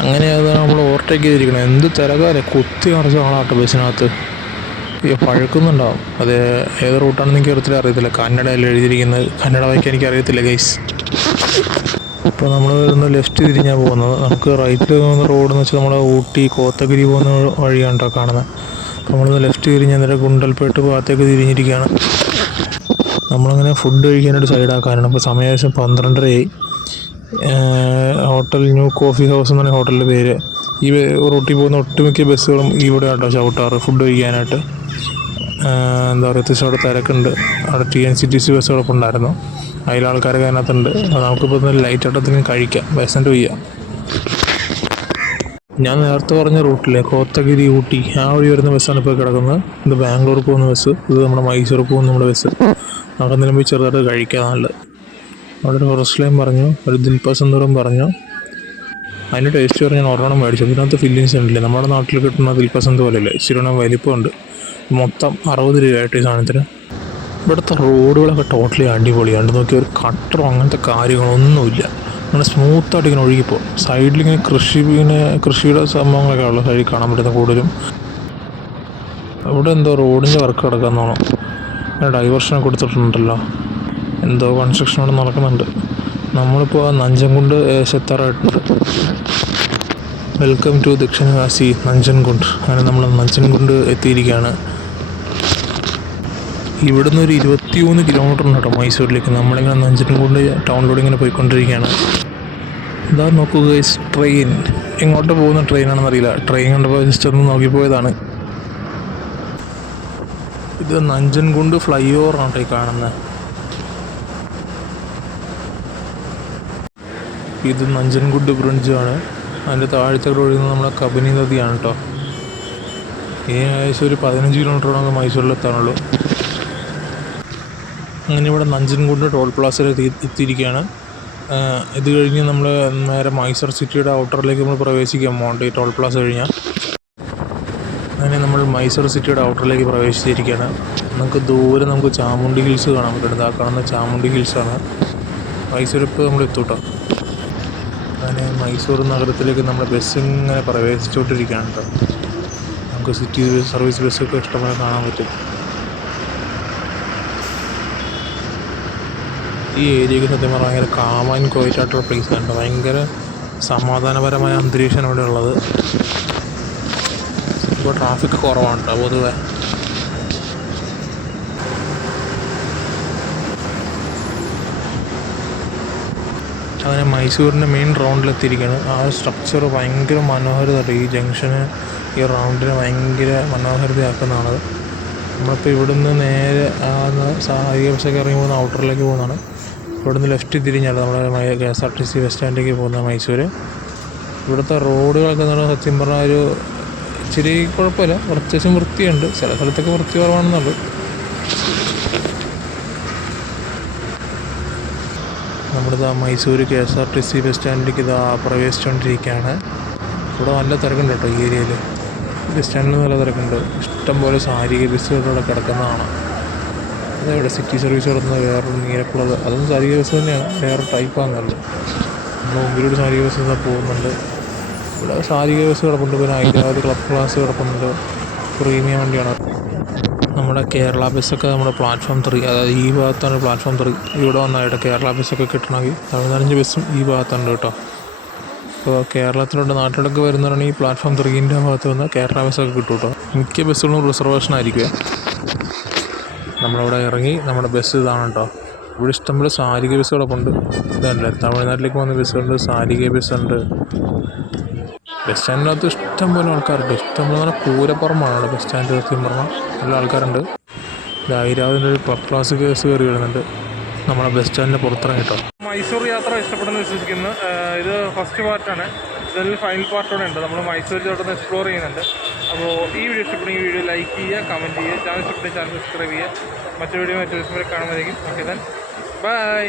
അങ്ങനെ അത് നമ്മൾ ഓവർടേക്ക് ചെയ്തിരിക്കണം. എന്ത് തിരക്കാലേ, കുത്തി നിറച്ച ആളാട്ടോ ബസ്സിനകത്ത്. പഴക്കുന്നുണ്ടാവും. അത് ഏത് റൂട്ടാണെന്ന് എനിക്ക് അറിയത്തില്ല. കന്നഡയിൽ എഴുതിയിരിക്കുന്നത്, കന്നഡ വായിക്കാൻ എനിക്ക് അറിയത്തില്ല ഗൈസ്. ഇപ്പോൾ നമ്മൾ ഒന്ന് ലെഫ്റ്റ് തിരിഞ്ഞാൽ പോകുന്നത്. നമുക്ക് റൈറ്റിൽ പോകുന്ന റോഡെന്ന് വെച്ചാൽ നമ്മുടെ ഊട്ടി കോത്തഗിരി പോകുന്ന വഴിയാണ് കേട്ടോ കാണുന്നത്. അപ്പോൾ നമ്മളൊന്ന് ലെഫ്റ്റ് തിരിഞ്ഞ് എന്നിട്ട് ഗുണ്ടൽപേട്ട് ഭാഗത്തേക്ക് തിരിഞ്ഞിരിക്കുകയാണ്. നമ്മളങ്ങനെ ഫുഡ് കഴിക്കാനായിട്ട് സൈഡാക്കാനാണ്. അപ്പോൾ സമയം ഏകദേശം 12:30 ഹോട്ടൽ ന്യൂ കോഫി ഹൗസ് എന്നാണ് ഹോട്ടലിൻ്റെ പേര്. ഈ റൂട്ടിൽ പോകുന്ന ഒട്ടുമിക്ക ബസ്സുകളും ഇവിടെ ആട്ടോ ചവിട്ടാറ് ഫുഡ് കഴിക്കാനായിട്ട്. എന്താ പറയുക, അത്യാവശ്യം അവിടെ തിരക്കുണ്ട്. അവിടെ TNCTC ബസ്സുകളൊക്കെ ഉണ്ടായിരുന്നു, അതിലാൾക്കാരൊക്കെ അതിനകത്തുണ്ട്. നമുക്കിപ്പോൾ ലൈറ്റ് ആയിട്ടത്തിന് കഴിക്കാം, ബസ്സിൻ്റെ ചെയ്യാം. ഞാൻ നേരത്തെ പറഞ്ഞ റൂട്ടിലെ കോത്തഗിരി ഊട്ടി ആ വഴി വരുന്ന ബസ്സാണ് ഇപ്പോൾ കിടക്കുന്നത്. ഇത് ബാംഗ്ലൂർ പോകുന്ന ബസ്, ഇത് നമ്മുടെ മൈസൂർ പോകുന്ന നമ്മുടെ ബസ്. നമുക്ക് എന്തെങ്കിലും പോയി ചെറുതായിട്ട് കഴിക്കാൻ നല്ലത്. അവിടെ ഒരു ഫസ്റ്റ് ലൈൻ പറഞ്ഞു, ഒരു ദിൽപസന്തൂരം പറഞ്ഞു. അതിൻ്റെ ടേസ്റ്റ് പറഞ്ഞ് ഞാൻ ഒരെണ്ണം മേടിച്ചു. അതിനകത്ത് ഫില്ലിങ്സ് ഉണ്ടല്ലേ, നമ്മുടെ നാട്ടിൽ കിട്ടുന്ന ദിൽപസന്ത് പോലെയല്ലേ, ഇച്ചിരി വലിപ്പമുണ്ട്. മൊത്തം 60 രൂപയായിട്ട് ഈ സാധനത്തിന്. ഇവിടുത്തെ റോഡുകളൊക്കെ ടോട്ടലി അടിപൊളിയാണ്. നോക്കി ഒരു കട്ടറോ അങ്ങനത്തെ കാര്യങ്ങളൊന്നുമില്ല. അങ്ങനെ സ്മൂത്തായിട്ട് ഇങ്ങനെ ഒഴുകിപ്പോൾ സൈഡിലിങ്ങനെ കൃഷിയുടെ സംഭവങ്ങളൊക്കെ ഉള്ള സൈഡിൽ കാണാൻ പറ്റുന്ന കൂടുതലും. ഇവിടെ എന്തോ റോഡിൻ്റെ വർക്ക് കിടക്കാൻ തോന്നും, ഡൈവേർഷനൊക്കെ കൊടുത്തിട്ടുണ്ടല്ലോ. എന്തോ കൺസ്ട്രക്ഷൻ അവിടെ നടക്കുന്നുണ്ട്. നമ്മളിപ്പോൾ നഞ്ചൻകുണ്ട് എത്താറായിട്ടുണ്ട്. Welcome to Dakshinakashi നഞ്ചൻകുണ്ട്. അങ്ങനെ നമ്മൾ നഞ്ചൻകുണ്ട് എത്തിയിരിക്കുകയാണ്. ഇവിടുന്ന് ഒരു 23 കിലോമീറ്റർ ഉണ്ട് കേട്ടോ മൈസൂരിലേക്ക്. നമ്മളിങ്ങനെ നഞ്ചൻകുണ്ട് ടൗണിലൂടെ ഇങ്ങനെ പോയിക്കൊണ്ടിരിക്കുകയാണ്. ഇതാ നോക്കുക ഗൈസ്, ട്രെയിൻ. എങ്ങോട്ട് പോകുന്ന ട്രെയിനാണെന്നറിയില്ല. ട്രെയിൻ കണ്ടപ്പോൾ ജസ്റ്റ് ഒന്ന് നോക്കിപ്പോയതാണ്. ഇത് നഞ്ചൻകുണ്ട് ഫ്ലൈ ഓവറാണ് കേട്ടോ ഈ കാണുന്നത്. ഇത് നഞ്ചൻകുണ്ട് ബ്രിഡ്ജാണ്. അതിൻ്റെ താഴത്തെ ഒഴുകുന്നത് നമ്മുടെ കബനി നദിയാണ് കേട്ടോ. ഈ ഏകദേശം ഒരു 15 കിലോമീറ്ററാണ് മൈസൂരിലെത്താനുള്ളൂ. അങ്ങനെ ഇവിടെ നഞ്ചൻകുണ്ട് ടോൾ പ്ലാസയിൽ എത്തിയിരിക്കുകയാണ്. ഇത് കഴിഞ്ഞ് നമ്മൾ നേരെ മൈസൂർ സിറ്റിയുടെ ഔട്ടറിലേക്ക് നമ്മൾ പ്രവേശിക്കാൻ പോകേണ്ട ഈ ടോൾ പ്ലാസ കഴിഞ്ഞാൽ. അങ്ങനെ നമ്മൾ മൈസൂർ സിറ്റിയുടെ ഔട്ടറിലേക്ക് പ്രവേശിച്ചിരിക്കുകയാണ്. നമുക്ക് ദൂരെ നമുക്ക് ചാമുണ്ഡി ഹിൽസ് കാണാൻ പറ്റുന്നത്. ആ കാണുന്ന ചാമുണ്ഡി ഹിൽസാണ്. മൈസൂർ ഇപ്പോൾ നമ്മൾ എത്തൂട്ടോ. അങ്ങനെ മൈസൂർ നഗരത്തിലേക്ക് നമ്മൾ ബസ് ഇങ്ങനെ പ്രവേശിച്ചുകൊണ്ടിരിക്കുകയാണ് കേട്ടോ. നമുക്ക് സിറ്റി സർവീസ് ബസ്സൊക്കെ ഇഷ്ടംപോലെ കാണാൻ പറ്റും. ഈ ഏരിയയ്ക്ക് സത്യം പറഞ്ഞാൽ ഭയങ്കര കാം ആൻഡ് ക്വയറ്റ് ആയിട്ടുള്ള പ്ലേസ് ആണ്. ഭയങ്കര സമാധാനപരമായ അന്തരീക്ഷമാണ് ഇവിടെ ഉള്ളത്. ഇപ്പോൾ ട്രാഫിക് കുറവാണ് കേട്ടോ പൊതുവെ. അങ്ങനെ മൈസൂരിൻ്റെ മെയിൻ റൗണ്ടിലെത്തിയിരിക്കുകയാണ്. ആ സ്ട്രക്ചർ ഭയങ്കര മനോഹരതയുണ്ട്. ഈ ജംഗ്ഷന് ഈ റൗണ്ടിനെ ഭയങ്കര മനോഹരതയാക്കുന്നതാണ്. നമ്മളിപ്പോൾ ഇവിടുന്ന് നേരെ സാഹിക ബസ്സൊക്കെ ഇറങ്ങി പോകുന്ന ഔട്ടറിലേക്ക് പോകുന്നതാണ്. ഇവിടുന്ന് ലെഫ്റ്റ് തിരിഞ്ഞാണ് നമ്മൾ KSRTC ബസ് സ്റ്റാൻഡിലേക്ക് പോകുന്നത് മൈസൂർ. ഇവിടുത്തെ റോഡുകളൊക്കെ എന്ന് പറഞ്ഞാൽ സത്യം പറഞ്ഞാൽ ഒരു ഇച്ചിരി കുഴപ്പമില്ല, അത്യാവശ്യം വൃത്തിയുണ്ട്. ചില സ്ഥലത്തൊക്കെ വൃത്തി കുറവാണെന്നുള്ളൂ. നമ്മളിതാ മൈസൂർ KSRTC ബസ് സ്റ്റാൻഡിലേക്ക് ഇതാ പ്രവേശിച്ചുകൊണ്ടിരിക്കുകയാണ്. ഇവിടെ നല്ല തിരക്കുണ്ട് കേട്ടോ ഈ ഏരിയയിൽ. ബസ് സ്റ്റാൻഡിൽ നല്ല തിരക്കുണ്ട്. ഇഷ്ടംപോലെ സാരിക ബസ്സുകളിലൂടെ കിടക്കുന്നതാണ്. അതവിടെ സിറ്റി സർവീസ് നടത്തുന്നത് വേറൊരു നീലക്കുള്ളത്, അതും സാരിക ബസ് തന്നെയാണ്, വേറെ ടൈപ്പാണെന്നുള്ളത്. നമ്മൾ മുമ്പിലൂടെ സാരിക ബസ് പോകുന്നുണ്ട്. ഇവിടെ സാരിക ബസ് കിടപ്പുണ്ട്, പിന്നെ ഹൈദരാബാദ് ക്ലബ് ക്ലാസ് കിടപ്പുണ്ട്, പ്രീമിയം വണ്ടിയാണ്. നമ്മുടെ കേരള ബസ്സൊക്കെ നമ്മുടെ പ്ലാറ്റ്ഫോം 3, അതായത് ഈ ഭാഗത്താണ് പ്ലാറ്റ്ഫോം 3. ഇവിടെ വന്നായിട്ട് കേരള ബസ്സൊക്കെ കിട്ടണമെങ്കിൽ തമിഴ്നാടിൻ്റെ ബസ്സും ഈ ഭാഗത്തുണ്ട് കേട്ടോ. ഇപ്പോൾ കേരളത്തിലോട്ട് നാട്ടിലൊക്കെ വരുന്നവരാണ് ഈ പ്ലാറ്റ്ഫോം 3ൻ്റെ ഭാഗത്ത് വന്ന് കേരള ബസ്സൊക്കെ കിട്ടും കേട്ടോ. മിക്ക ബസ്സുകളും റിസർവേഷൻ ആയിരിക്കും. നമ്മളിവിടെ ഇറങ്ങി നമ്മുടെ ബസ് ഇതാണ് കേട്ടോ. ഇവിടെ ഇഷ്ടംപോലെ സാരിക ബസ് കിടപ്പുണ്ട്. ഇതല്ലേ തമിഴ്നാട്ടിലേക്ക് പോകുന്ന ബസ്സുണ്ട്, സാരിക ബസ്സുണ്ട്. ബസ് സ്റ്റാൻഡിനകത്ത് ഇഷ്ടംപോലെ ആൾക്കാരുണ്ട്. ഇഷ്ടംപോലെ പറഞ്ഞാൽ പൂരപ്പുറമാണ് ബസ് സ്റ്റാൻഡ്. സത്യം പറഞ്ഞാൽ നല്ല ആൾക്കാരുണ്ട്. ഹൈദരാബാദിൻ്റെ ഒരു ക്ലബ് ക്ലാസ് കേസ് കയറി വരുന്നുണ്ട് നമ്മുടെ ബസ് സ്റ്റാൻഡിൻ്റെ പുറത്തിറങ്ങി കേട്ടോ. മൈസൂർ യാത്ര ഇഷ്ടപ്പെടുന്ന വിശ്വസിക്കുന്നു. ഇത് ഫസ്റ്റ് പാർട്ടാണ്. ഇതിൽ ഫൈനൽ പാർട്ടോടെ ഉണ്ട്. നമ്മൾ മൈസൂർ ചോട്ടൊന്ന് എക്സ്പ്ലോർ ചെയ്യുന്നുണ്ട്. അപ്പോൾ ഈ വീഡിയോ ഇഷ്ടപ്പെടുന്ന വീഡിയോ ലൈക്ക് ചെയ്യുക, കമൻറ്റ് ചെയ്യുക, ചാനൽ ഇഷ്ടപ്പെട്ട ചാനൽ സബ്സ്ക്രൈബ് ചെയ്യുക. മറ്റൊരു വീഡിയോ മറ്റൊരു ദിവസം വരെ കാണുമ്പോഴേക്കും ഓക്കെ ദെൻ ബൈ.